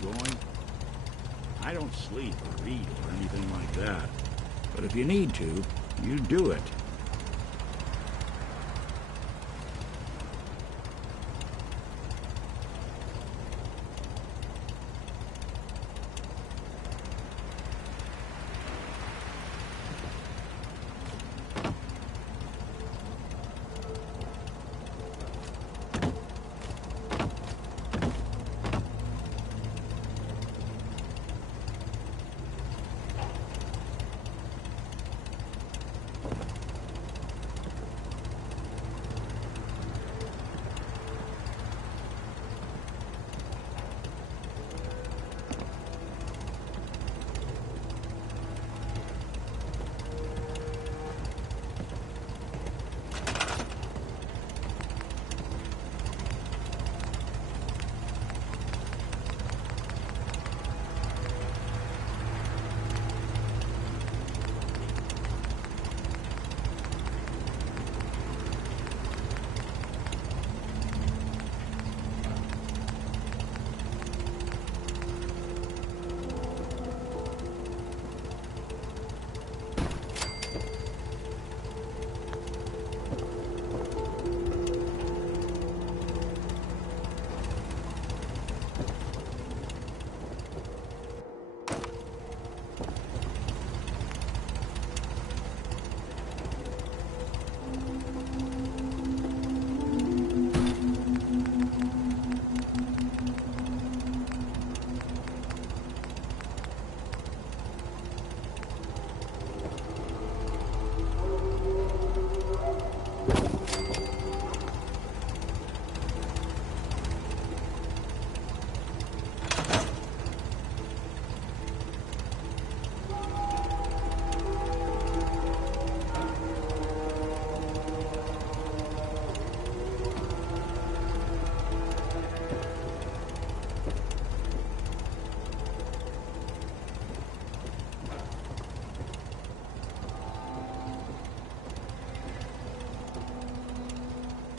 going? I don't sleep or eat or anything like that. But if you need to, you do it.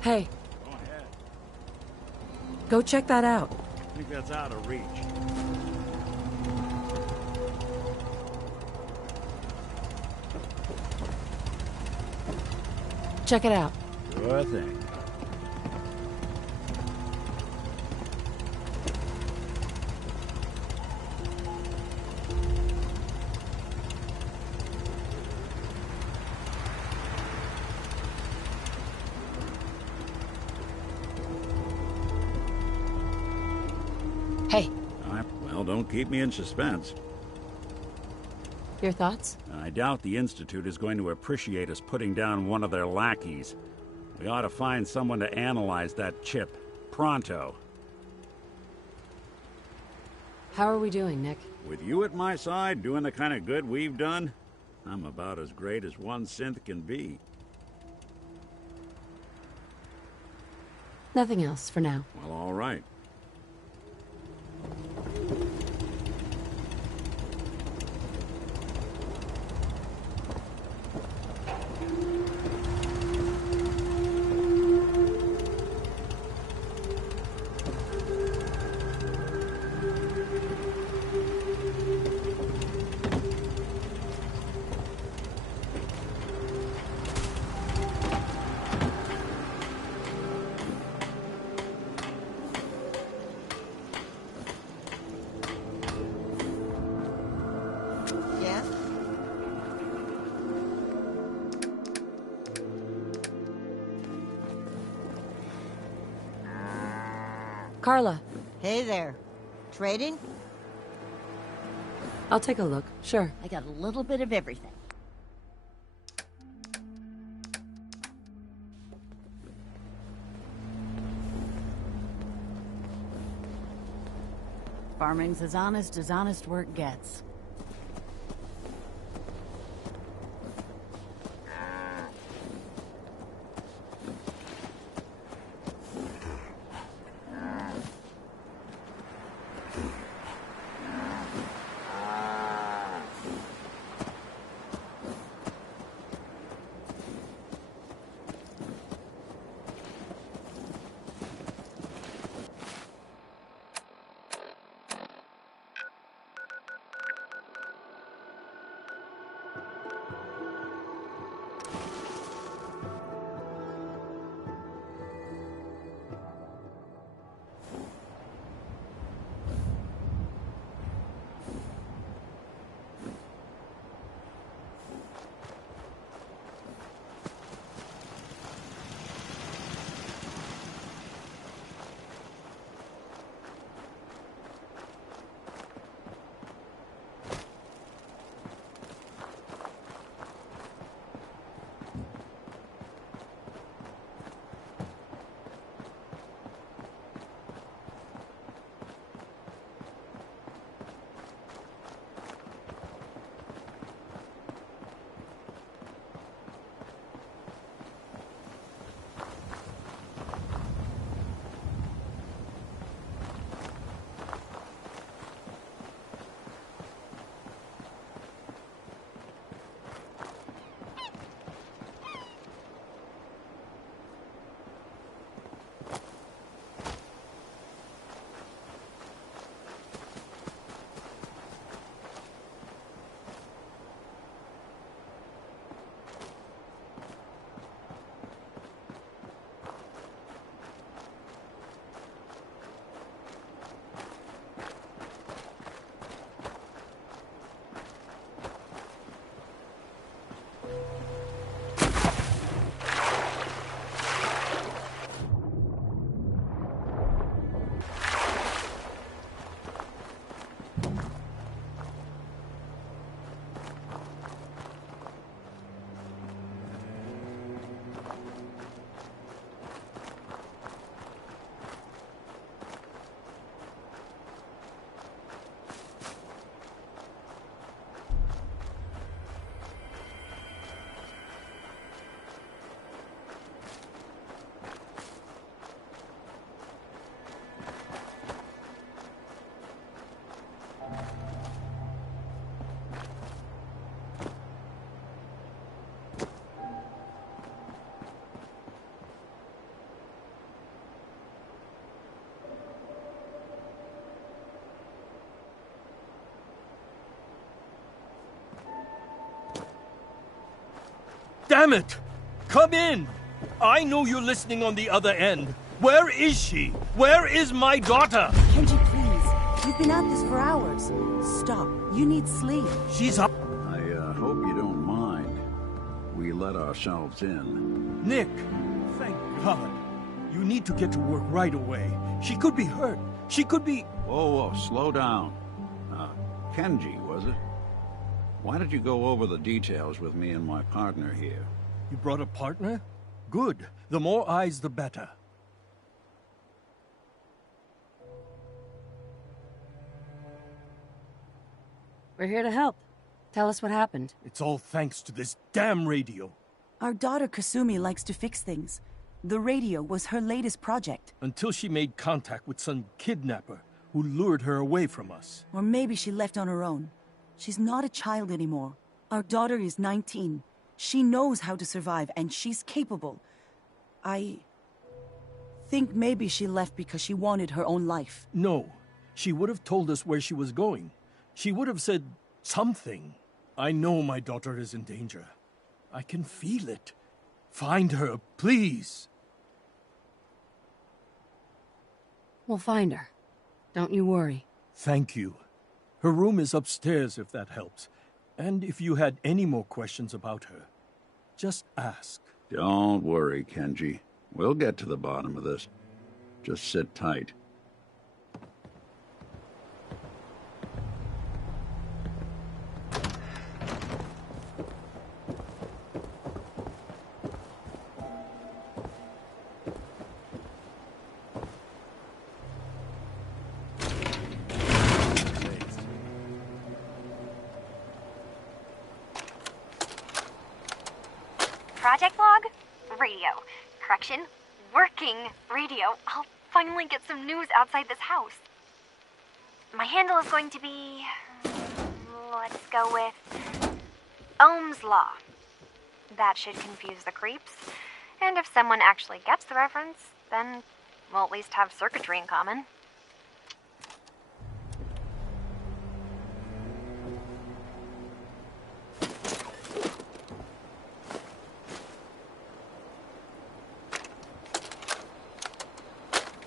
Hey. Go ahead. Go check that out. I think that's out of reach. Check it out. Sure thing. Hey. Well, don't keep me in suspense. Your thoughts? I doubt the Institute is going to appreciate us putting down one of their lackeys. We ought to find someone to analyze that chip. Pronto. How are we doing, Nick? With you at my side, doing the kind of good we've done, I'm about as great as one synth can be. Nothing else for now. Well, all right. Carla. Hey there. Trading? I'll take a look. Sure. I got a little bit of everything. Farming's as honest work gets. Damn it! Come in! I know you're listening on the other end. Where is she? Where is my daughter? Kenji, please. You've been at this for hours. Stop. You need sleep. She's up. I hope you don't mind. We let ourselves in. Nick, thank God. You need to get to work right away. She could be hurt. She could be... Whoa, slow down. Kenji, was it? Why did you go over the details with me and my partner here? You brought a partner? Good. The more eyes, the better. We're here to help. Tell us what happened. It's all thanks to this damn radio. Our daughter Kasumi likes to fix things. The radio was her latest project. Until she made contact with some kidnapper who lured her away from us. Or maybe she left on her own. She's not a child anymore. Our daughter is 19. She knows how to survive, and she's capable. I think maybe she left because she wanted her own life. No. She would have told us where she was going. She would have said something. I know my daughter is in danger. I can feel it. Find her, please. We'll find her. Don't you worry. Thank you. Her room is upstairs if that helps. And if you had any more questions about her, just ask. Don't worry, Kenji. We'll get to the bottom of this. Just sit tight. Project log? Radio. Correction, working radio. I'll finally get some news outside this house. My handle is going to be... let's go with... Ohm's Law. That should confuse the creeps. And if someone actually gets the reference, then we'll at least have circuitry in common.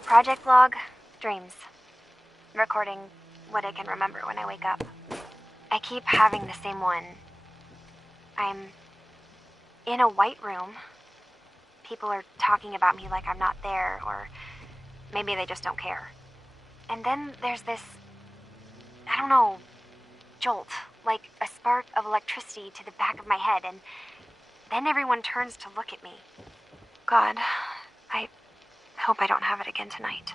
Project log, dreams. Recording what I can remember when I wake up. I keep having the same one. I'm in a white room. People are talking about me like I'm not there, or maybe they just don't care. And then there's this, I don't know, jolt, like a spark of electricity to the back of my head, and then everyone turns to look at me. God, I hope I don't have it again tonight.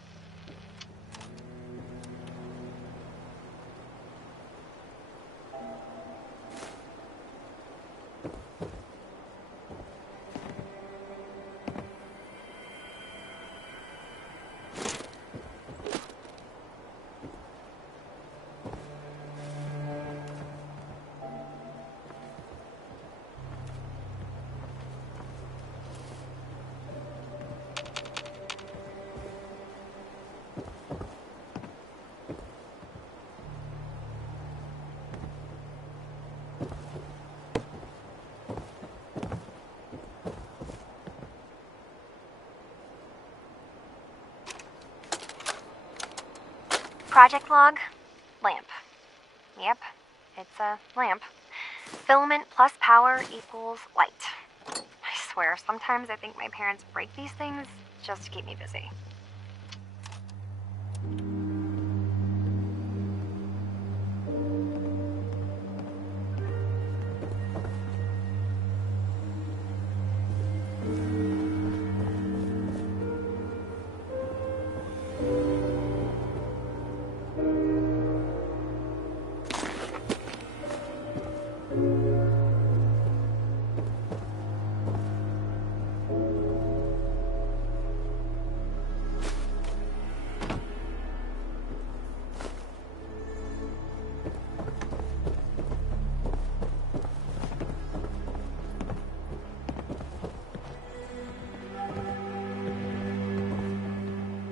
Project log, lamp. Yep, it's a lamp. Filament plus power equals light. I swear, sometimes I think my parents break these things just to keep me busy.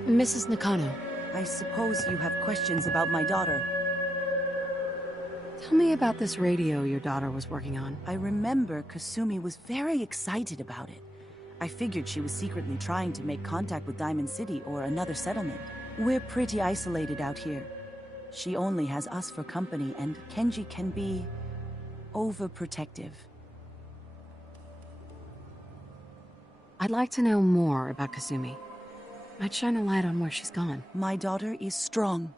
Mrs. Nakano, I suppose you have questions about my daughter. Tell me about this radio your daughter was working on. I remember Kasumi was very excited about it. I figured she was secretly trying to make contact with Diamond City or another settlement. We're pretty isolated out here. She only has us for company, and Kenji can be overprotective. I'd like to know more about Kasumi. Might shine a light on where she's gone. My daughter is strong,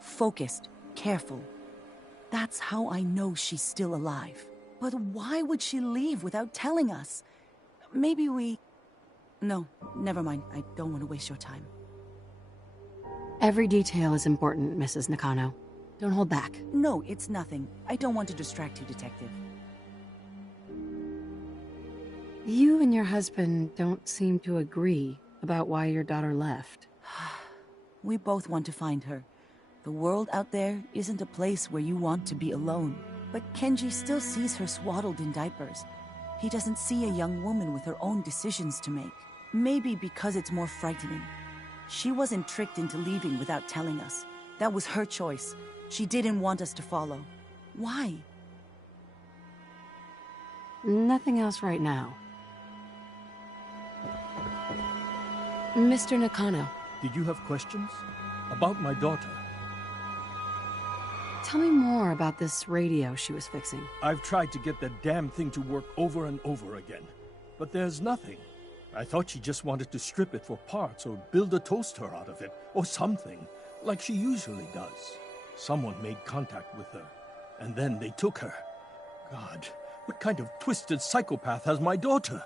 focused, careful. That's how I know she's still alive. But why would she leave without telling us? Maybe we... No, never mind. I don't want to waste your time. Every detail is important, Mrs. Nakano. Don't hold back. No, it's nothing. I don't want to distract you, Detective. You and your husband don't seem to agree about why your daughter left. We both want to find her. The world out there isn't a place where you want to be alone. But Kenji still sees her swaddled in diapers. He doesn't see a young woman with her own decisions to make. Maybe because it's more frightening. She wasn't tricked into leaving without telling us. That was her choice. She didn't want us to follow. Why? Nothing else right now. Mr. Nakano. Did you have questions? About my daughter? Tell me more about this radio she was fixing. I've tried to get that damn thing to work over and over again, but there's nothing. I thought she just wanted to strip it for parts or build a toaster out of it, or something, like she usually does. Someone made contact with her, and then they took her. God, what kind of twisted psychopath has my daughter?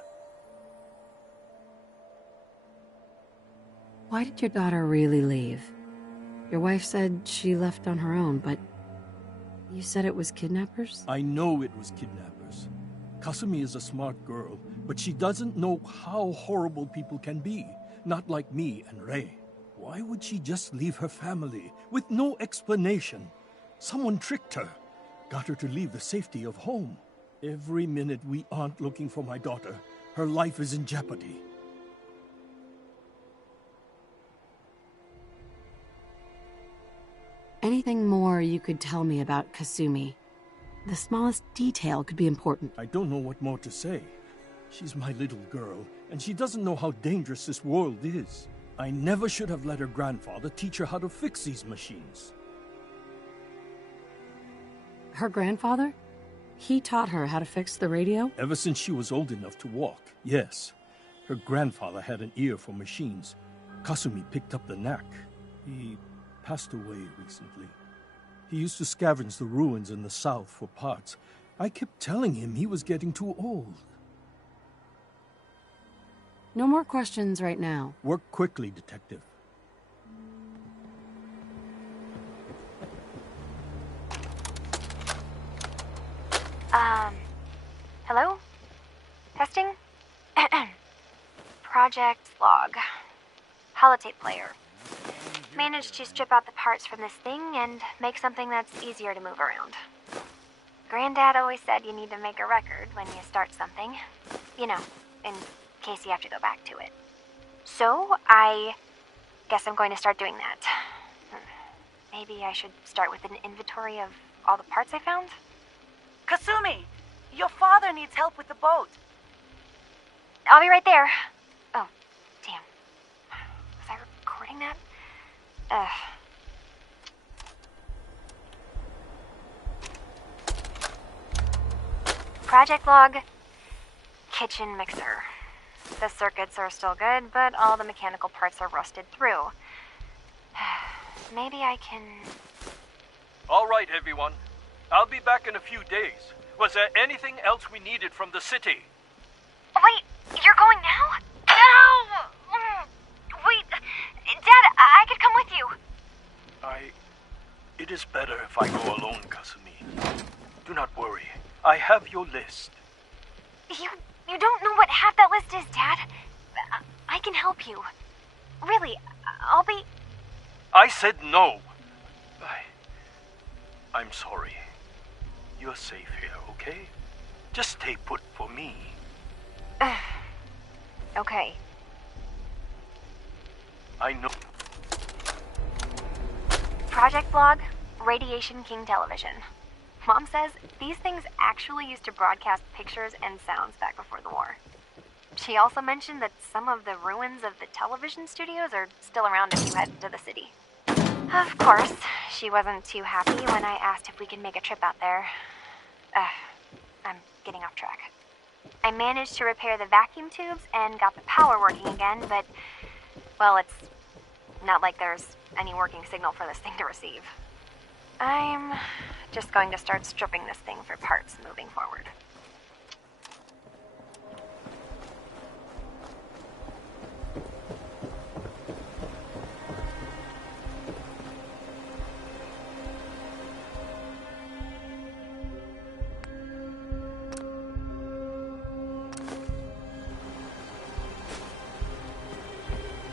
Why did your daughter really leave? Your wife said she left on her own, but you said it was kidnappers? I know it was kidnappers. Kasumi is a smart girl, but she doesn't know how horrible people can be. Not like me and Ray. Why would she just leave her family with no explanation? Someone tricked her. Got her to leave the safety of home. Every minute we aren't looking for my daughter, her life is in jeopardy. Anything more you could tell me about Kasumi? The smallest detail could be important. I don't know what more to say. She's my little girl, and she doesn't know how dangerous this world is. I never should have let her grandfather teach her how to fix these machines. Her grandfather? He taught her how to fix the radio? Ever since she was old enough to walk, yes. Her grandfather had an ear for machines. Kasumi picked up the knack. He passed away recently. He used to scavenge the ruins in the south for parts. I kept telling him he was getting too old. No more questions right now. Work quickly, Detective. Hello? Testing? Project log. Holotape player. Managed to strip out the parts from this thing and make something that's easier to move around. Granddad always said you need to make a record when you start something. You know, in case you have to go back to it. So, I guess I'm going to start doing that. Maybe I should start with an inventory of all the parts I found? Kasumi! Your father needs help with the boat. I'll be right there. Oh, damn. Was I recording that? Project log. Kitchen mixer. The circuits are still good, but all the mechanical parts are rusted through. Maybe I can... All right, everyone. I'll be back in a few days. Was there anything else we needed from the city? Wait, you're going now? No! Wait, Dad, I could come with you. It is better if I go alone, Kasumi. Do not worry. I have your list. You don't know what half that list is, Dad. I can help you. Really, I'll be... I said no. I'm sorry. You're safe here, okay? Just stay put for me. Okay. I know. Project log, Radiation King Television. Mom says these things actually used to broadcast pictures and sounds back before the war. She also mentioned that some of the ruins of the television studios are still around if you head to the city. Of course, she wasn't too happy when I asked if we could make a trip out there. I'm getting off track. I managed to repair the vacuum tubes and got the power working again, but, well, it's not like there's any working signal for this thing to receive. I'm just going to start stripping this thing for parts moving forward.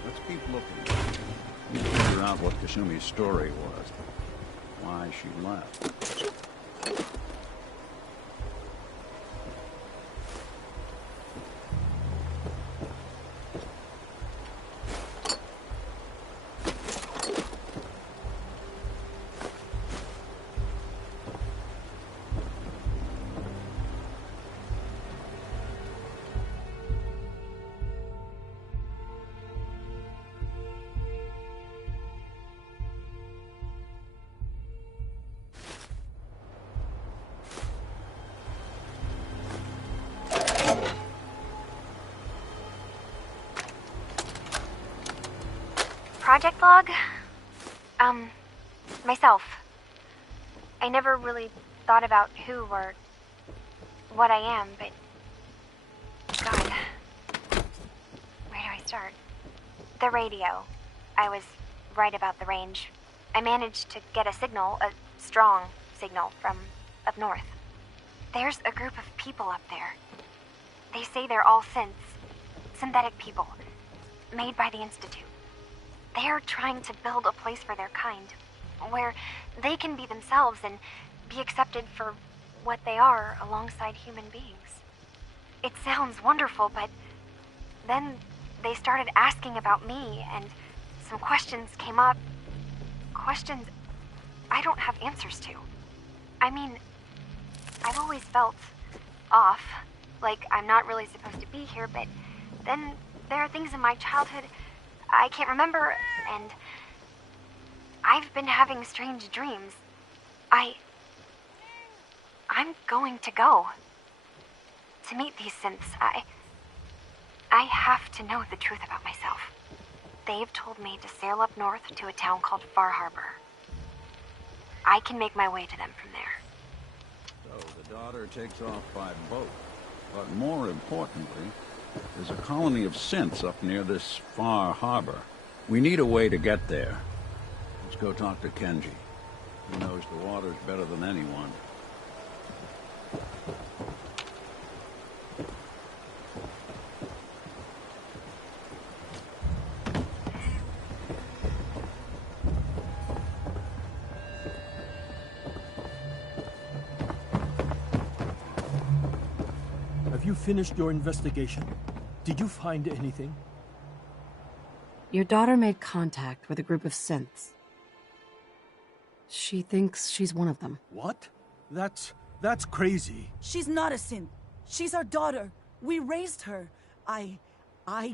Let's keep looking. Figure out what Kasumi's story was. Why she left. Project log? Myself. I never really thought about who or what I am, but... God. Where do I start? The radio. I was right about the range. I managed to get a signal, a strong signal, from up north. There's a group of people up there. They say they're all synths. Synthetic people. Made by the Institute. They're trying to build a place for their kind, where they can be themselves and be accepted for what they are alongside human beings. It sounds wonderful, but then they started asking about me, and some questions came up. Questions I don't have answers to. I mean, I've always felt off, like I'm not really supposed to be here, but then there are things in my childhood I can't remember, and I've been having strange dreams. I'm going to go. To meet these synths, I have to know the truth about myself. They've told me to sail up north to a town called Far Harbor. I can make my way to them from there. So the daughter takes off by boat. But more importantly, there's a colony of synths up near this Far Harbor. We need a way to get there. Let's go talk to Kenji. He knows the waters better than anyone. Have you finished your investigation? Did you find anything? Your daughter made contact with a group of synths. She thinks she's one of them. What? That's crazy. She's not a synth. She's our daughter. We raised her. I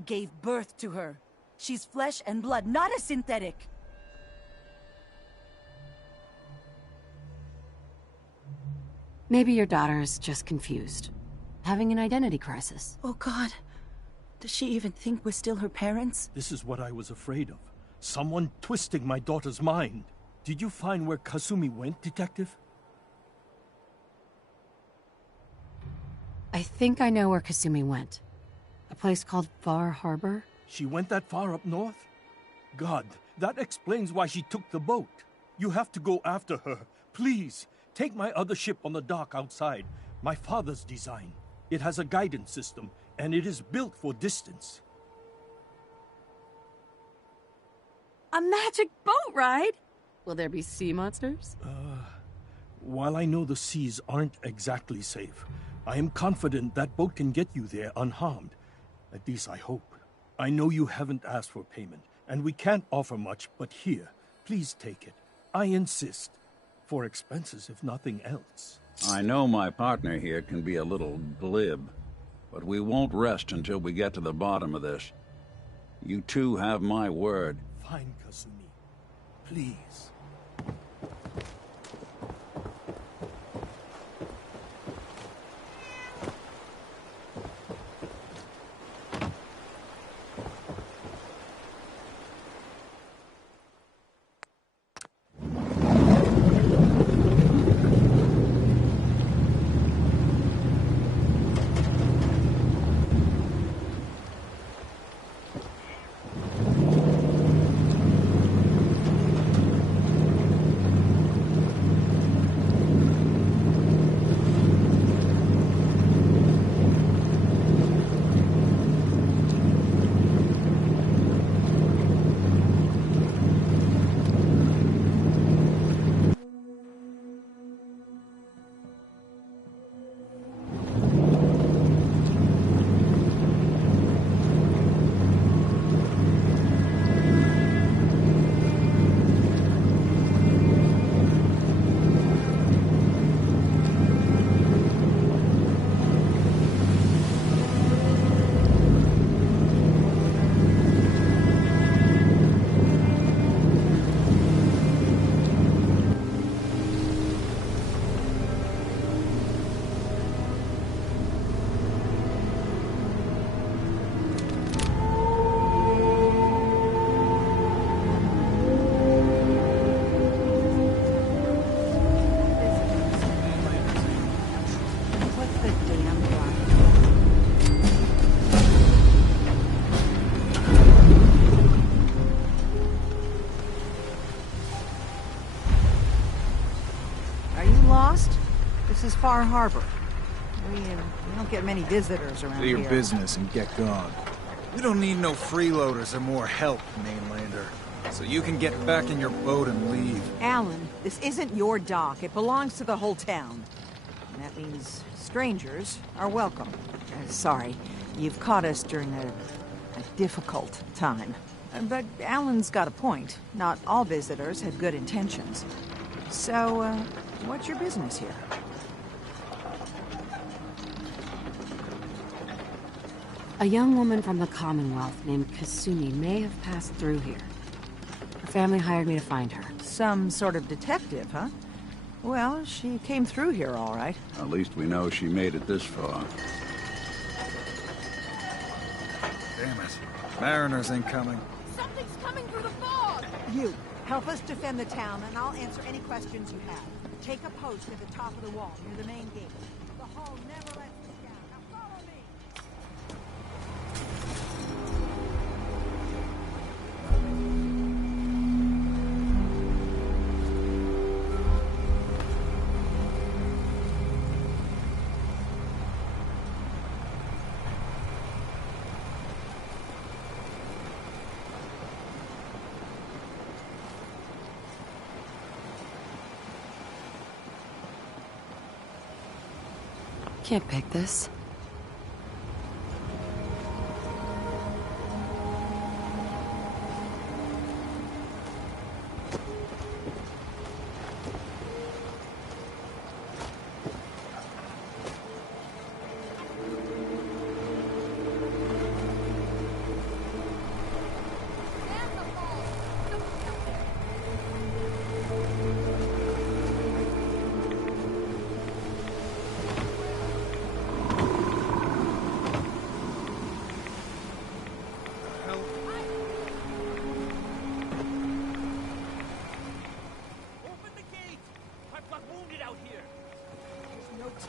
gave birth to her. She's flesh and blood, not a synthetic. Maybe your daughter is just confused. Having an identity crisis. Oh God. Does she even think we're still her parents? This is what I was afraid of. Someone twisting my daughter's mind. Did you find where Kasumi went, Detective? I think I know where Kasumi went. A place called Far Harbor? She went that far up north? God, that explains why she took the boat. You have to go after her. Please, take my other ship on the dock outside. My father's design. It has a guidance system, and it is built for distance. A magic boat ride? Will there be sea monsters? While I know the seas aren't exactly safe, I am confident that boat can get you there unharmed. At least I hope. I know you haven't asked for payment, and we can't offer much, but here, please take it. I insist. for expenses, if nothing else. I know my partner here can be a little glib, but we won't rest until we get to the bottom of this. You two have my word. Fine, Kasumi. Please. This is Far Harbor. We don't get many visitors around Do here. your business and get gone. We don't need no freeloaders or more help, mainlander. So you can get back in your boat and leave. Alan, this isn't your dock. It belongs to the whole town. And that means strangers are welcome. Sorry, you've caught us during a difficult time. But Alan's got a point. Not all visitors had good intentions. So, what's your business here? A young woman from the Commonwealth named Kasumi may have passed through here. Her family hired me to find her. Some sort of detective, huh? Well, she came through here all right. At least we know she made it this far. Damn it. Mariners incoming. Something's coming through the fog! You, help us defend the town, and I'll answer any questions you have. Take a post at the top of the wall, near the main gate. The hall never lets us down. Now follow me! Can't pick this.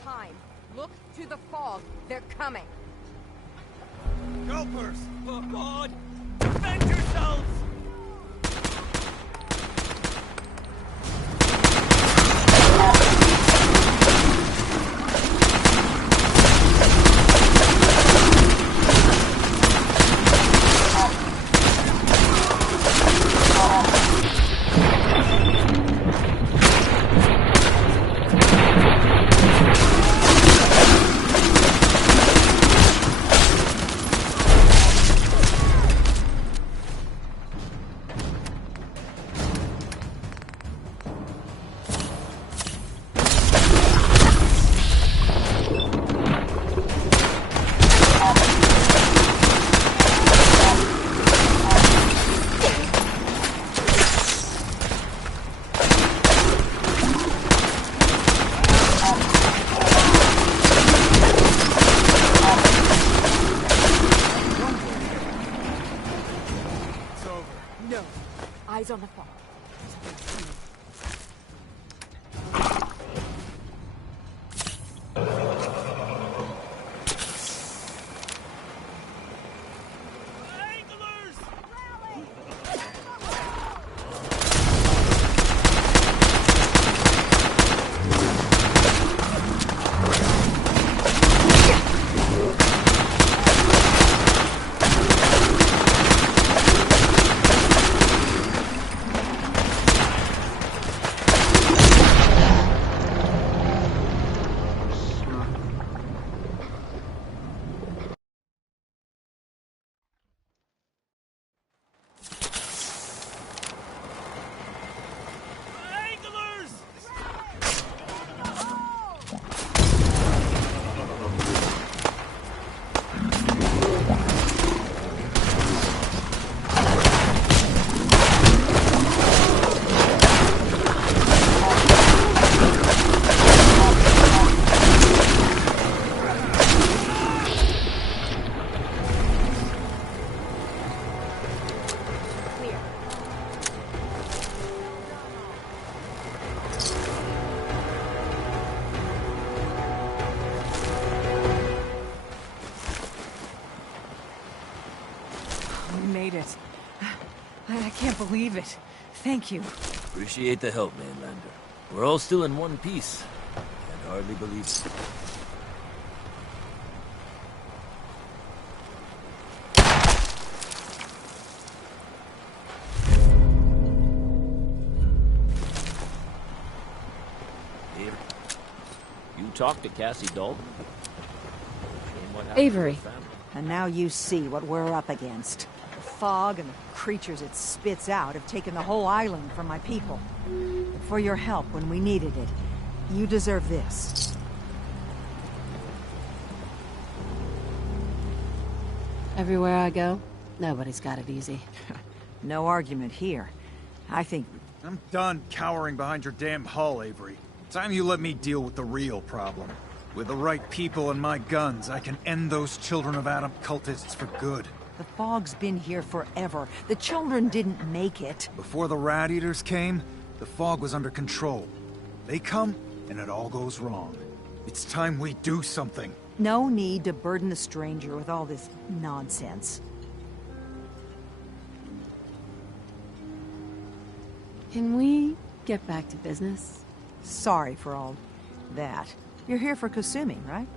Time. Look to the fog. They're coming. Gulpers! Oh, God! Defend yourselves! Eyes on the fog. I can't believe it. Thank you. Appreciate the help, Mainlander. We're all still in one piece. Can hardly believe it. Here. You talked to Cassie Dalton? Avery. And now you see what we're up against. The fog and the creatures it spits out have taken the whole island from my people. But for your help when we needed it, you deserve this. Everywhere I go, nobody's got it easy. No argument here. I think... I'm done cowering behind your damn hull, Avery. Time you let me deal with the real problem. With the right people and my guns, I can end those Children of Adam cultists for good. The fog's been here forever. The children didn't make it. Before the Rat Eaters came, the fog was under control. They come, and it all goes wrong. It's time we do something. No need to burden the stranger with all this nonsense. Can we get back to business? Sorry for all that. You're here for Kasumi, right?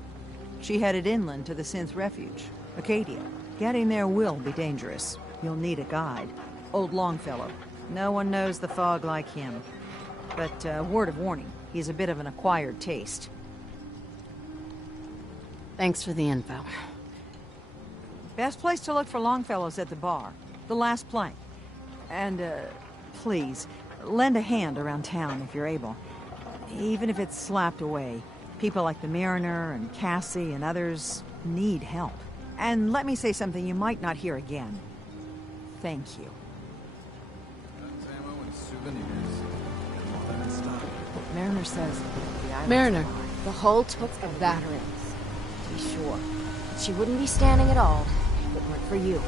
She headed inland to the Synth Refuge, Acadia. Getting there will be dangerous. You'll need a guide. Old Longfellow. No one knows the fog like him. But, word of warning, he's a bit of an acquired taste. Thanks for the info. Best place to look for Longfellow's at the bar. The last plank. And, please, lend a hand around town if you're able. Even if it's slapped away. People like the Mariner and Cassie and others need help. And let me say something you might not hear again. Thank you. Mariner says the island's Mariner. The hull took a veterans, to be sure. But she wouldn't be standing at all if it weren't for you.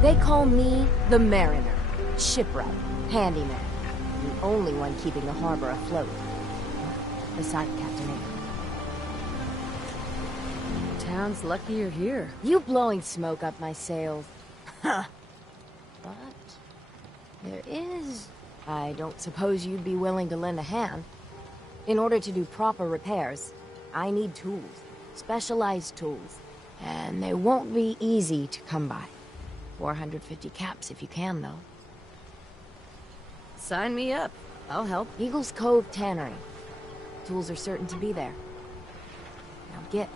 They call me the Mariner. Shipwright, handyman. The only one keeping the harbor afloat. Beside Captain Avery. Town's lucky you're here. You blowing smoke up my sails. Huh. But there is... I don't suppose you'd be willing to lend a hand. In order to do proper repairs, I need tools. Specialized tools. And they won't be easy to come by. 450 caps if you can, though. Sign me up. I'll help. Eagles Cove Tannery. Tools are certain to be there. Now get.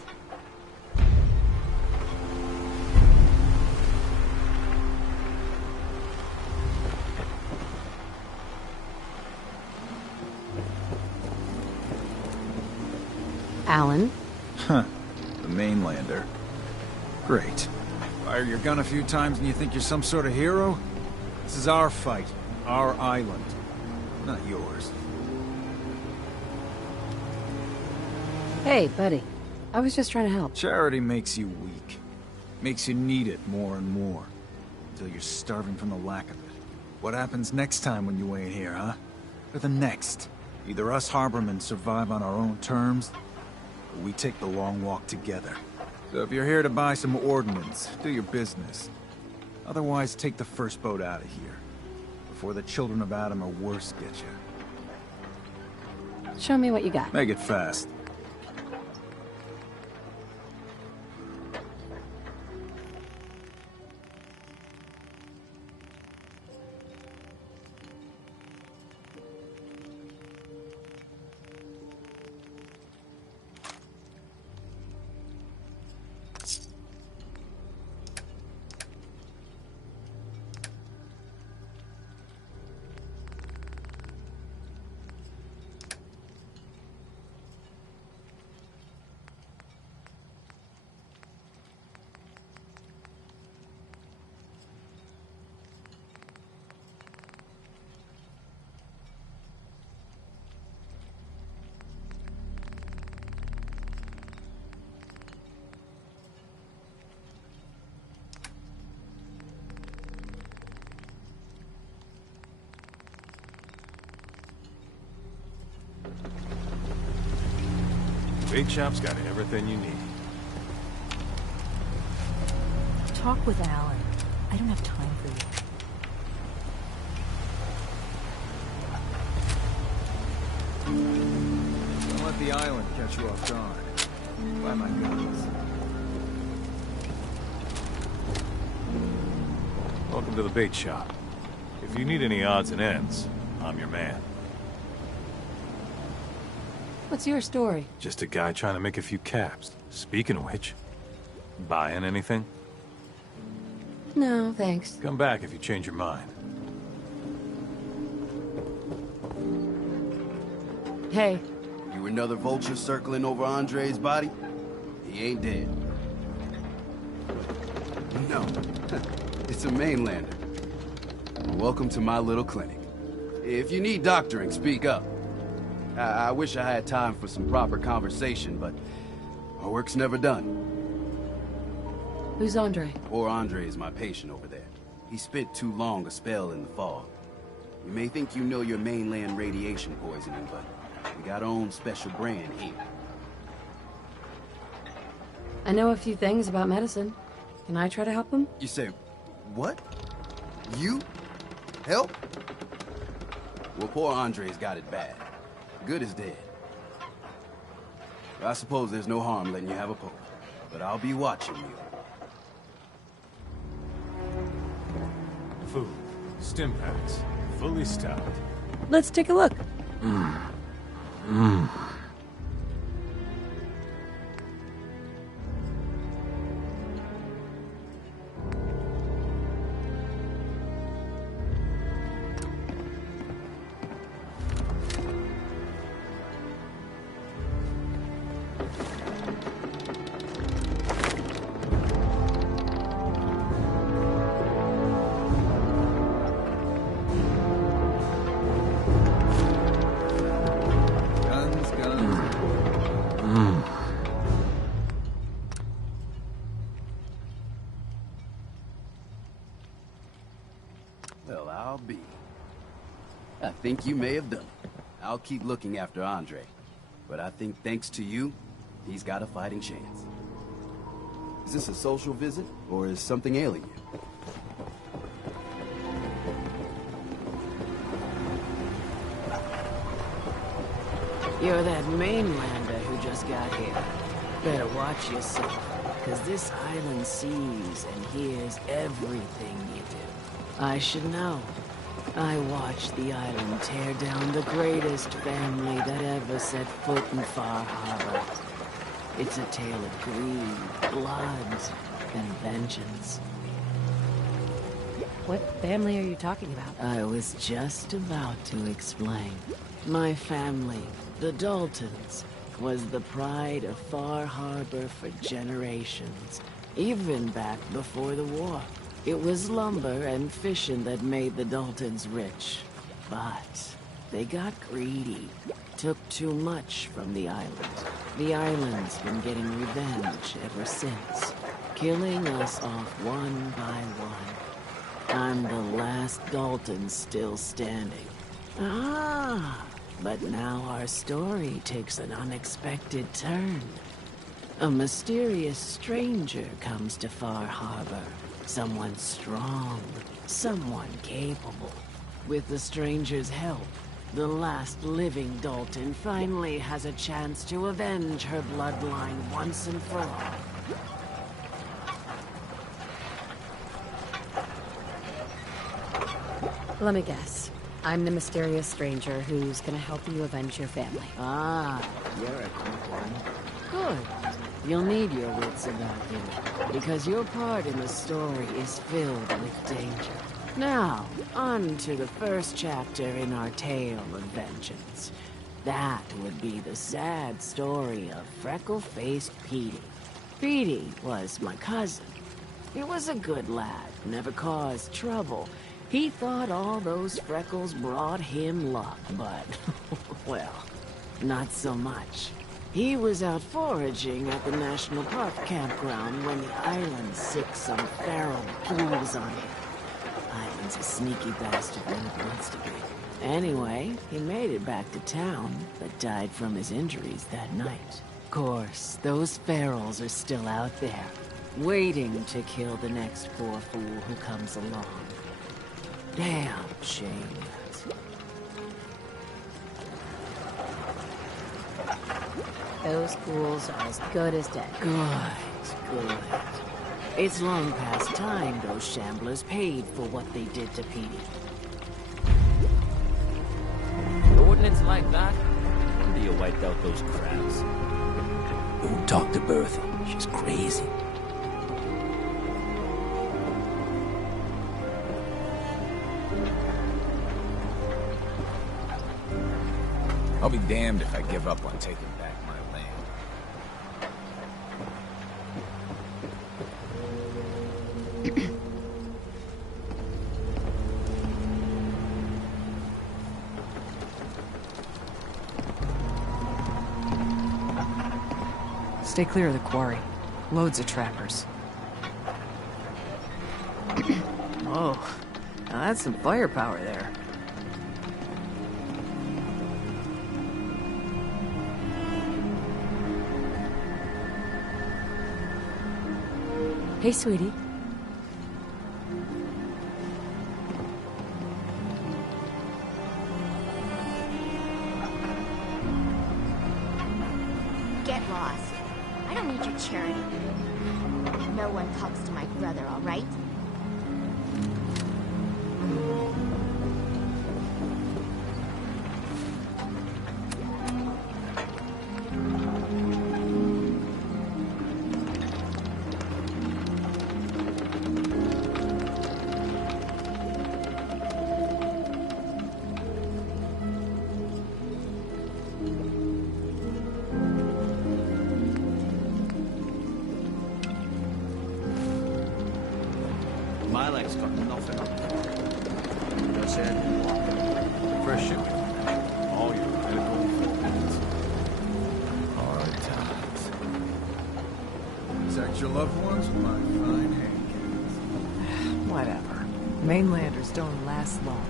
Alan? Huh. The mainlander. Great. Fire your gun a few times and you think you're some sort of hero? This is our fight. Our island. Not yours. Hey, buddy. I was just trying to help. Charity makes you weak. Makes you need it more and more. Until you're starving from the lack of it. What happens next time when you ain't here, huh? Or the next? Either us harbormen survive on our own terms, or we take the long walk together. So if you're here to buy some ordnance, do your business. Otherwise, take the first boat out of here, before the children of Adam or worse get you. Show me what you got. Make it fast. Bait shop's got everything you need. Talk with Alan. I don't have time for you. Don't let the island catch you off guard. Buy my guns. Welcome to the bait shop. If you need any odds and ends, I'm your man. What's your story? Just a guy trying to make a few caps. Speaking of which, buying anything? No, thanks. Come back if you change your mind. Hey. You another vulture circling over Andre's body? He ain't dead. No, it's a mainlander. Welcome to my little clinic. If you need doctoring, speak up. I wish I had time for some proper conversation, but our work's never done. Who's Andre? Poor Andre is my patient over there. He spent too long a spell in the fog. You may think you know your mainland radiation poisoning, but we got our own special brand here. I know a few things about medicine. Can I try to help him? You say, what? You? Help? Well, poor Andre's got it bad. Good is dead. I suppose there's no harm letting you have a poke, but I'll be watching you. Food, stim packs, fully stocked. Let's take a look. Well, I'll be. I think you may have done it. I'll keep looking after Andre. But I think thanks to you, he's got a fighting chance. Is this a social visit, or is something ailing you? You're that mainlander who just got here. Better watch yourself, because this island sees and hears everything you do. I should know. I watched the island tear down the greatest family that ever set foot in Far Harbor. It's a tale of greed, blood, and vengeance. What family are you talking about? I was just about to explain. My family, the Daltons, was the pride of Far Harbor for generations, even back before the war. It was lumber and fishing that made the Daltons rich. But they got greedy, took too much from the island. The island's been getting revenge ever since, killing us off one by one. I'm the last Dalton still standing. Ah, but now our story takes an unexpected turn. A mysterious stranger comes to Far Harbor. Someone strong, someone capable. With the stranger's help, the last living Dalton finally has a chance to avenge her bloodline once and for all. Let me guess. I'm the mysterious stranger who's gonna help you avenge your family. Ah, you're a quick one. Good. You'll need your wits about you, because your part in the story is filled with danger. Now, on to the first chapter in our tale of vengeance. That would be the sad story of freckle-faced Petey. Petey was my cousin. He was a good lad, never caused trouble. He thought all those freckles brought him luck, but, well, not so much. He was out foraging at the National Park campground when the island sicked some feral fools on him. Island's a sneaky bastard when it wants to be. Anyway, he made it back to town, but died from his injuries that night. Of course, those ferals are still out there, waiting to kill the next poor fool who comes along. Damn shame. Those fools are as good as dead. Good. It's long past time those shamblers paid for what they did to Petey. Ordnance like that? No wonder you wiped out those crabs. Don't talk to Bertha. She's crazy. I'll be damned if I give up on taking back my land. Stay clear of the quarry. Loads of trappers. Oh, now that's some firepower there. Hey, sweetie. Get lost. I don't need your charity. No one talks to my brother, all right? My leg's got nothing on it. That's it. Fresh shipment. All your medical fitments. Hard times. Protect your loved ones with my fine hand. Whatever. Mainlanders don't last long.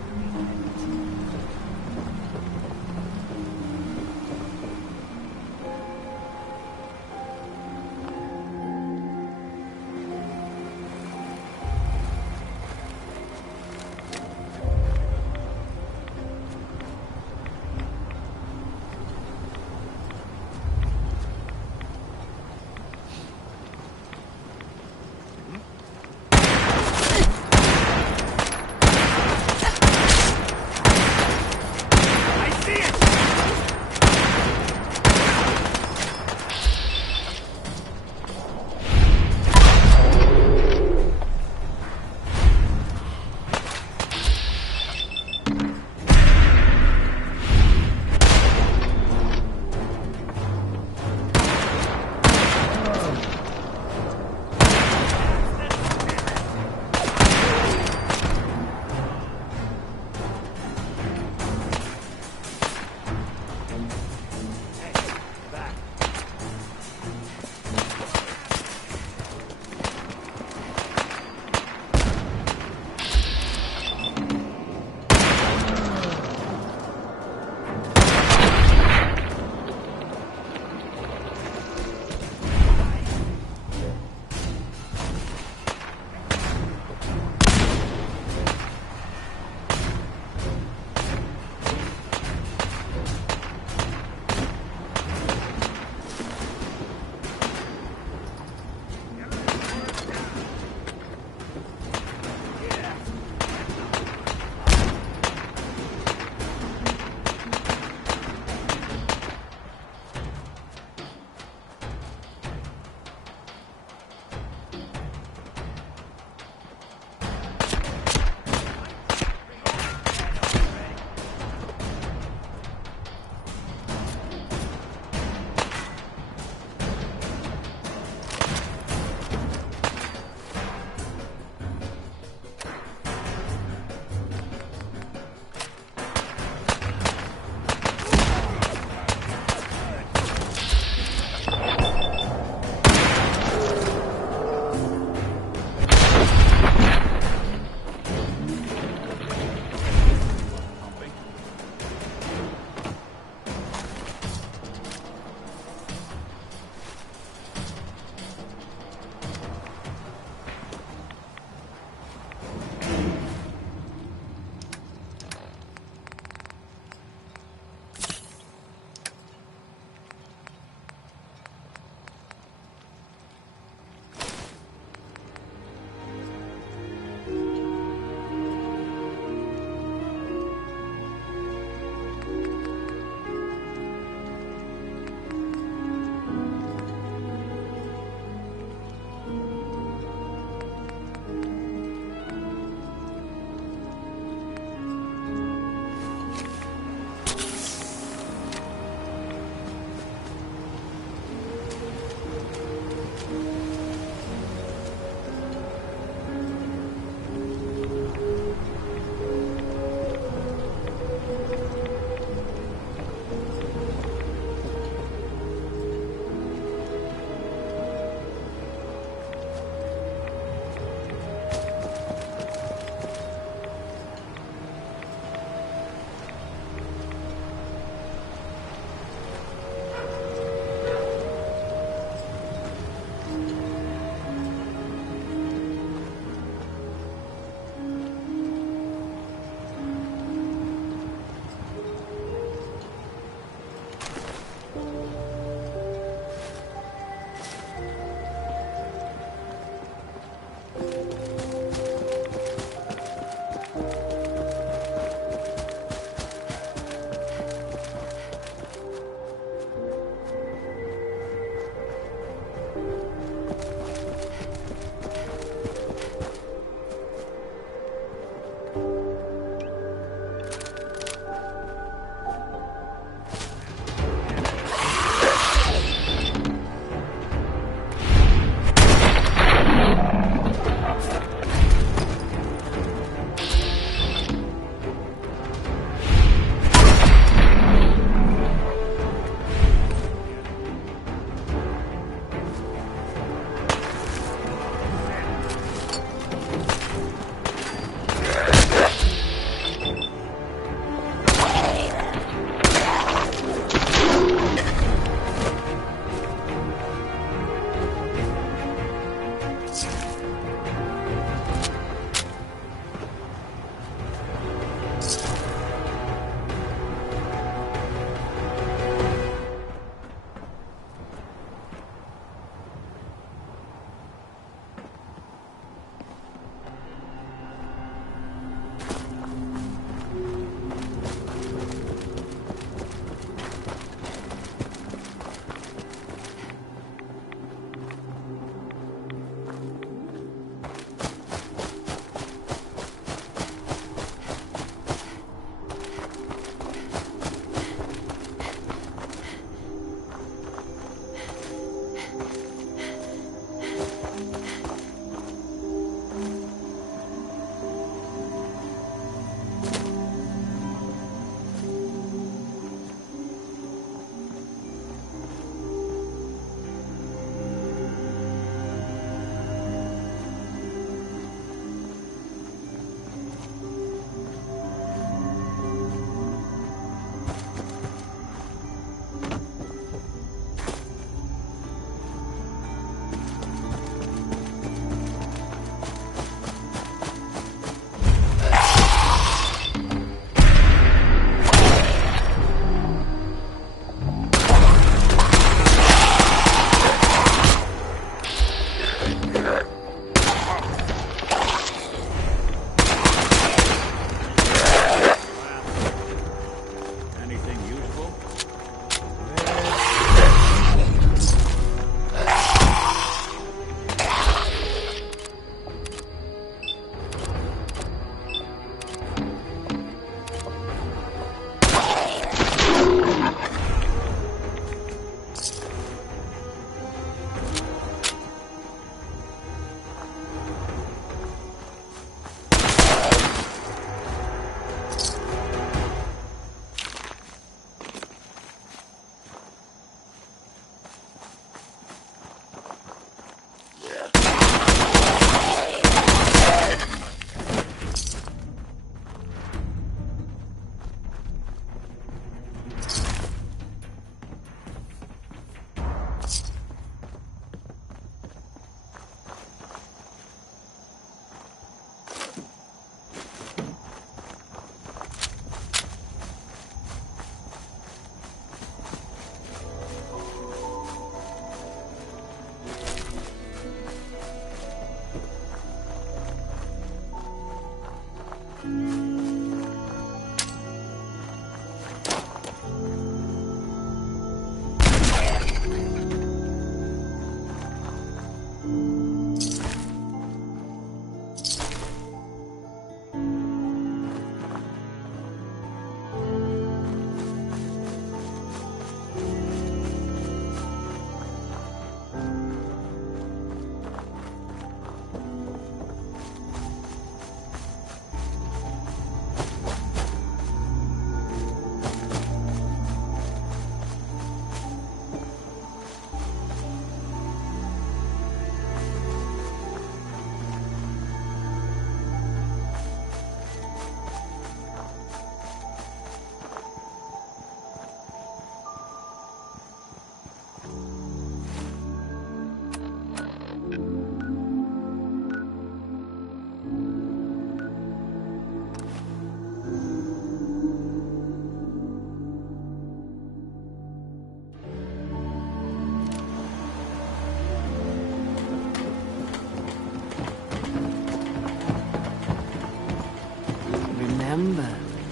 Remember,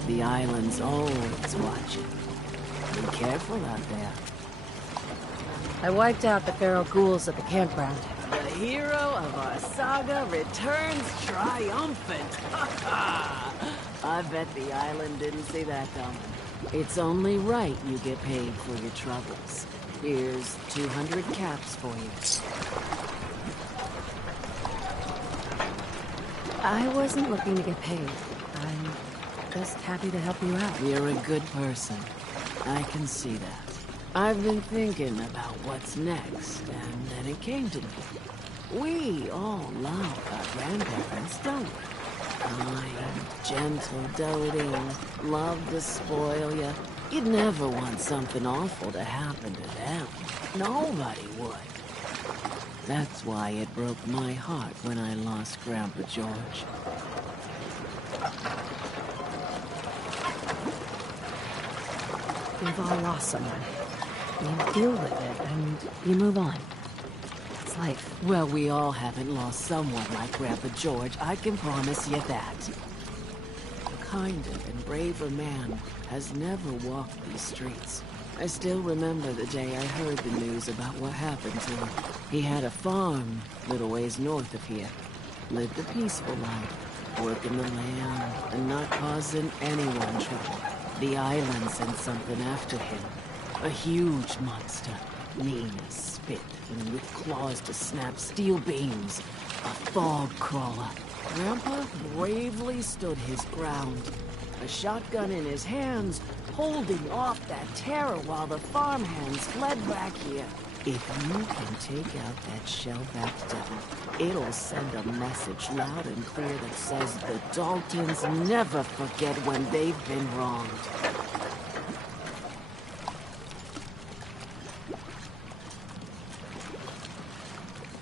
the island's always watching. Be careful out there. I wiped out the feral ghouls at the campground. The hero of our saga returns triumphant. I bet the island didn't see that coming. It's only right you get paid for your troubles. Here's 200 caps for you. I wasn't looking to get paid. I'm just happy to help you out. You're a good person. I can see that. I've been thinking about what's next, and then it came to me. We all love our grandparents, don't we? Kind, gentle, doting, love to spoil you. You'd never want something awful to happen to them. Nobody would. That's why it broke my heart when I lost Grandpa George. We've all lost someone. You deal with it, and you move on. It's life. Well, we all haven't lost someone like Grandpa George, I can promise you that. A kinder and braver man has never walked these streets. I still remember the day I heard the news about what happened to him. He had a farm, little ways north of here. Lived a peaceful life, working the land, and not causing anyone trouble. The island sent something after him. A huge monster, mean as spit, and with claws to snap steel beams. A fog crawler. Grandpa bravely stood his ground. A shotgun in his hands, holding off that terror while the farmhands fled back here. If you can take out that shell-backed devil, it'll send a message loud and clear that says the Daltons never forget when they've been wronged.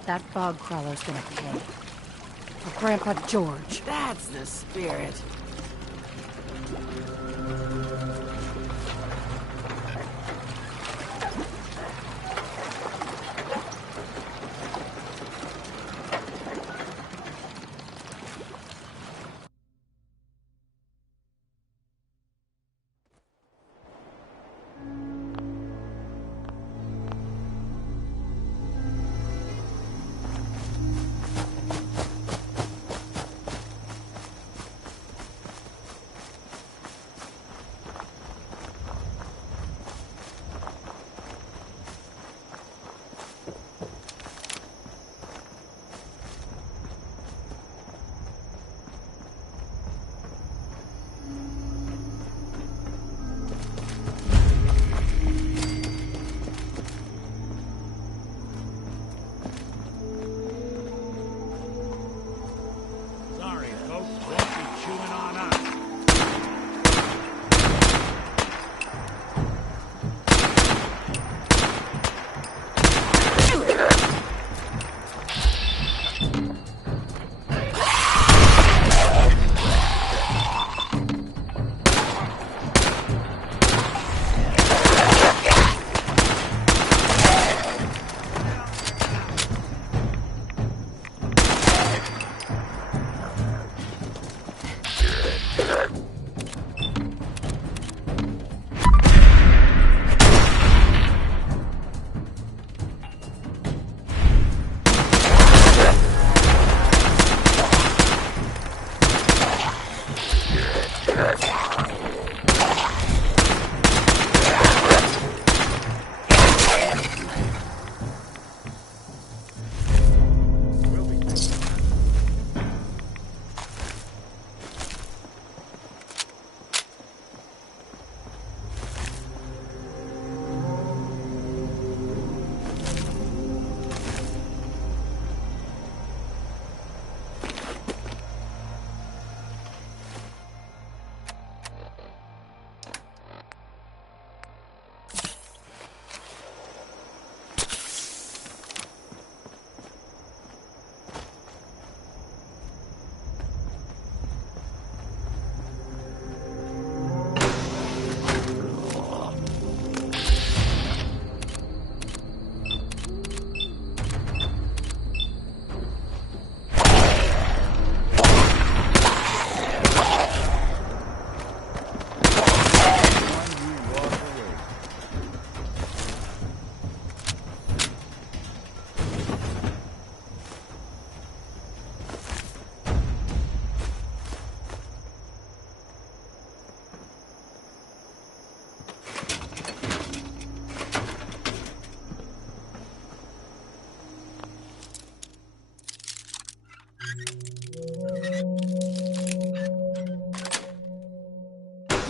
That fog crawler's gonna pay. For Grandpa George. That's the spirit.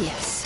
Yes.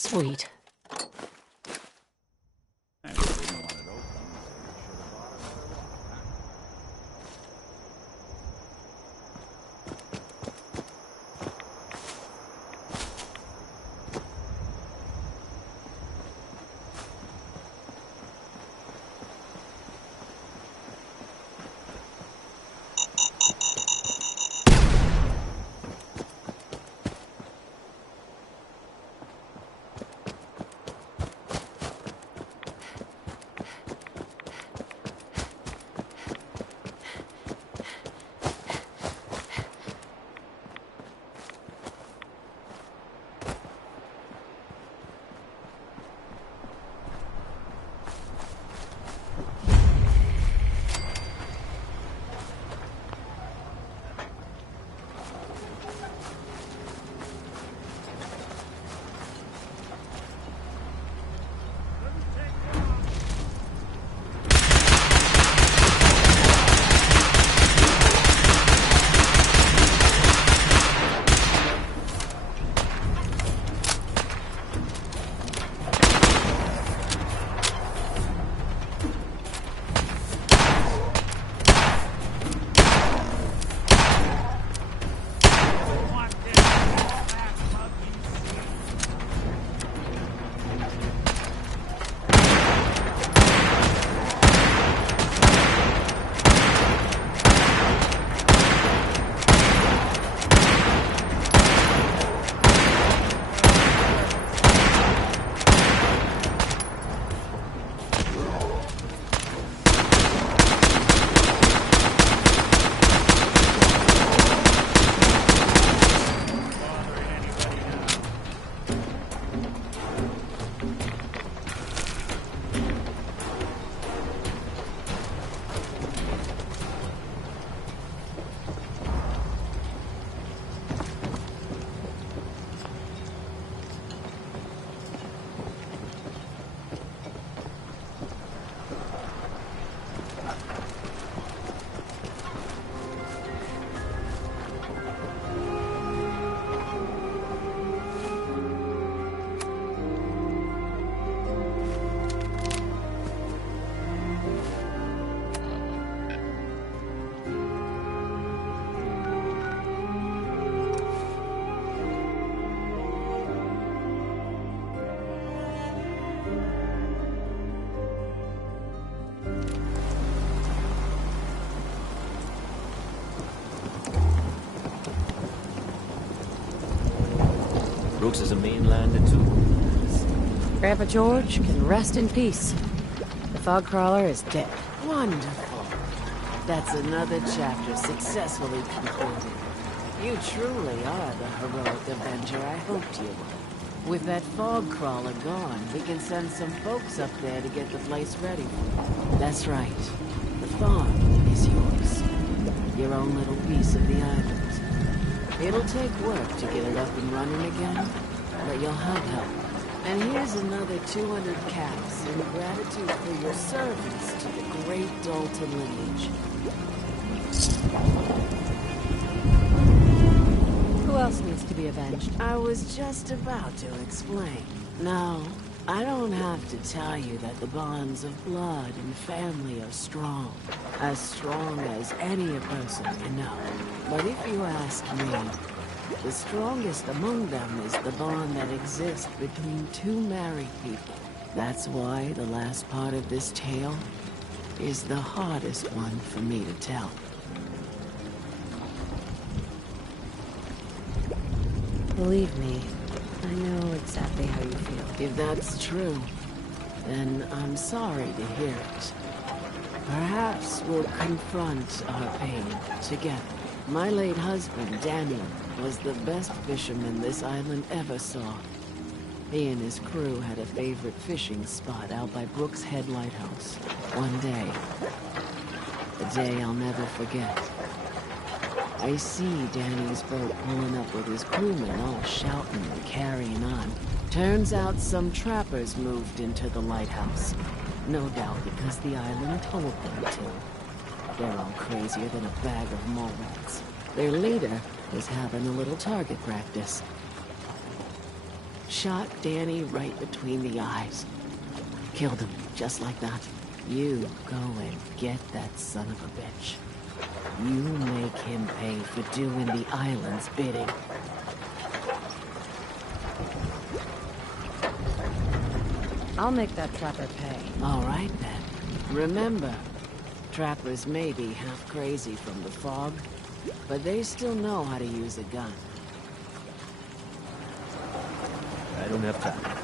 Sweet. Brooks is a mainlander too. Grandpa George can rest in peace. The fog crawler is dead. Wonderful. That's another chapter successfully concluded. You truly are the heroic avenger I hoped you were. With that fog crawler gone, we can send some folks up there to get the place ready. That's right. The farm is yours. Your own little piece of the island. It'll take work to get it up and running again, but you'll have help. And here's another 200 caps in gratitude for your service to the great Dalton lineage. Who else needs to be avenged? I was just about to explain. No, I don't have to tell you that the bonds of blood and family are strong. As strong as any a person can know. But if you ask me, the strongest among them is the bond that exists between two married people. That's why the last part of this tale is the hardest one for me to tell. Believe me, I know exactly how you feel. If that's true, then I'm sorry to hear it. Perhaps we'll confront our pain together. My late husband, Daniel, was the best fisherman this island ever saw. He and his crew had a favorite fishing spot out by Brooks Head Lighthouse. One day, a day I'll never forget. I see Danny's boat pulling up with his crewmen all shouting and carrying on. Turns out some trappers moved into the lighthouse. No doubt because the island told them to. They're all crazier than a bag of mole rats. Their leader was having a little target practice. Shot Danny right between the eyes. Killed him, just like that. You go and get that son of a bitch. You make him pay for doing the island's bidding. I'll make that trapper pay. All right, then. Remember, trappers may be half crazy from the fog, but they still know how to use a gun. I don't have time.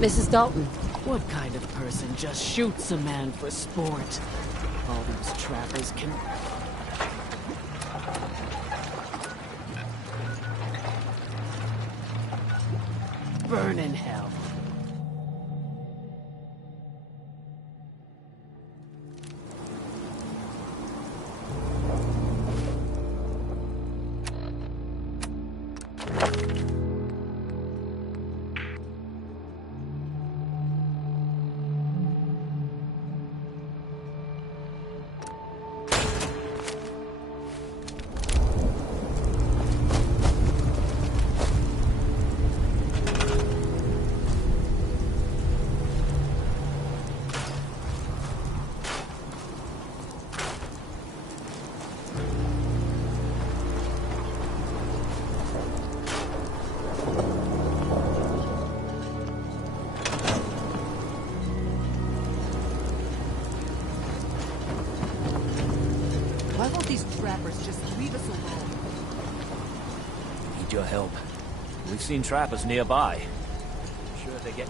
Mrs. Dalton. What kind of person just shoots a man for sport? All these trappers can... burn in hell. Why won't these trappers just leave us alone? Need your help. We've seen trappers nearby. Sure they get...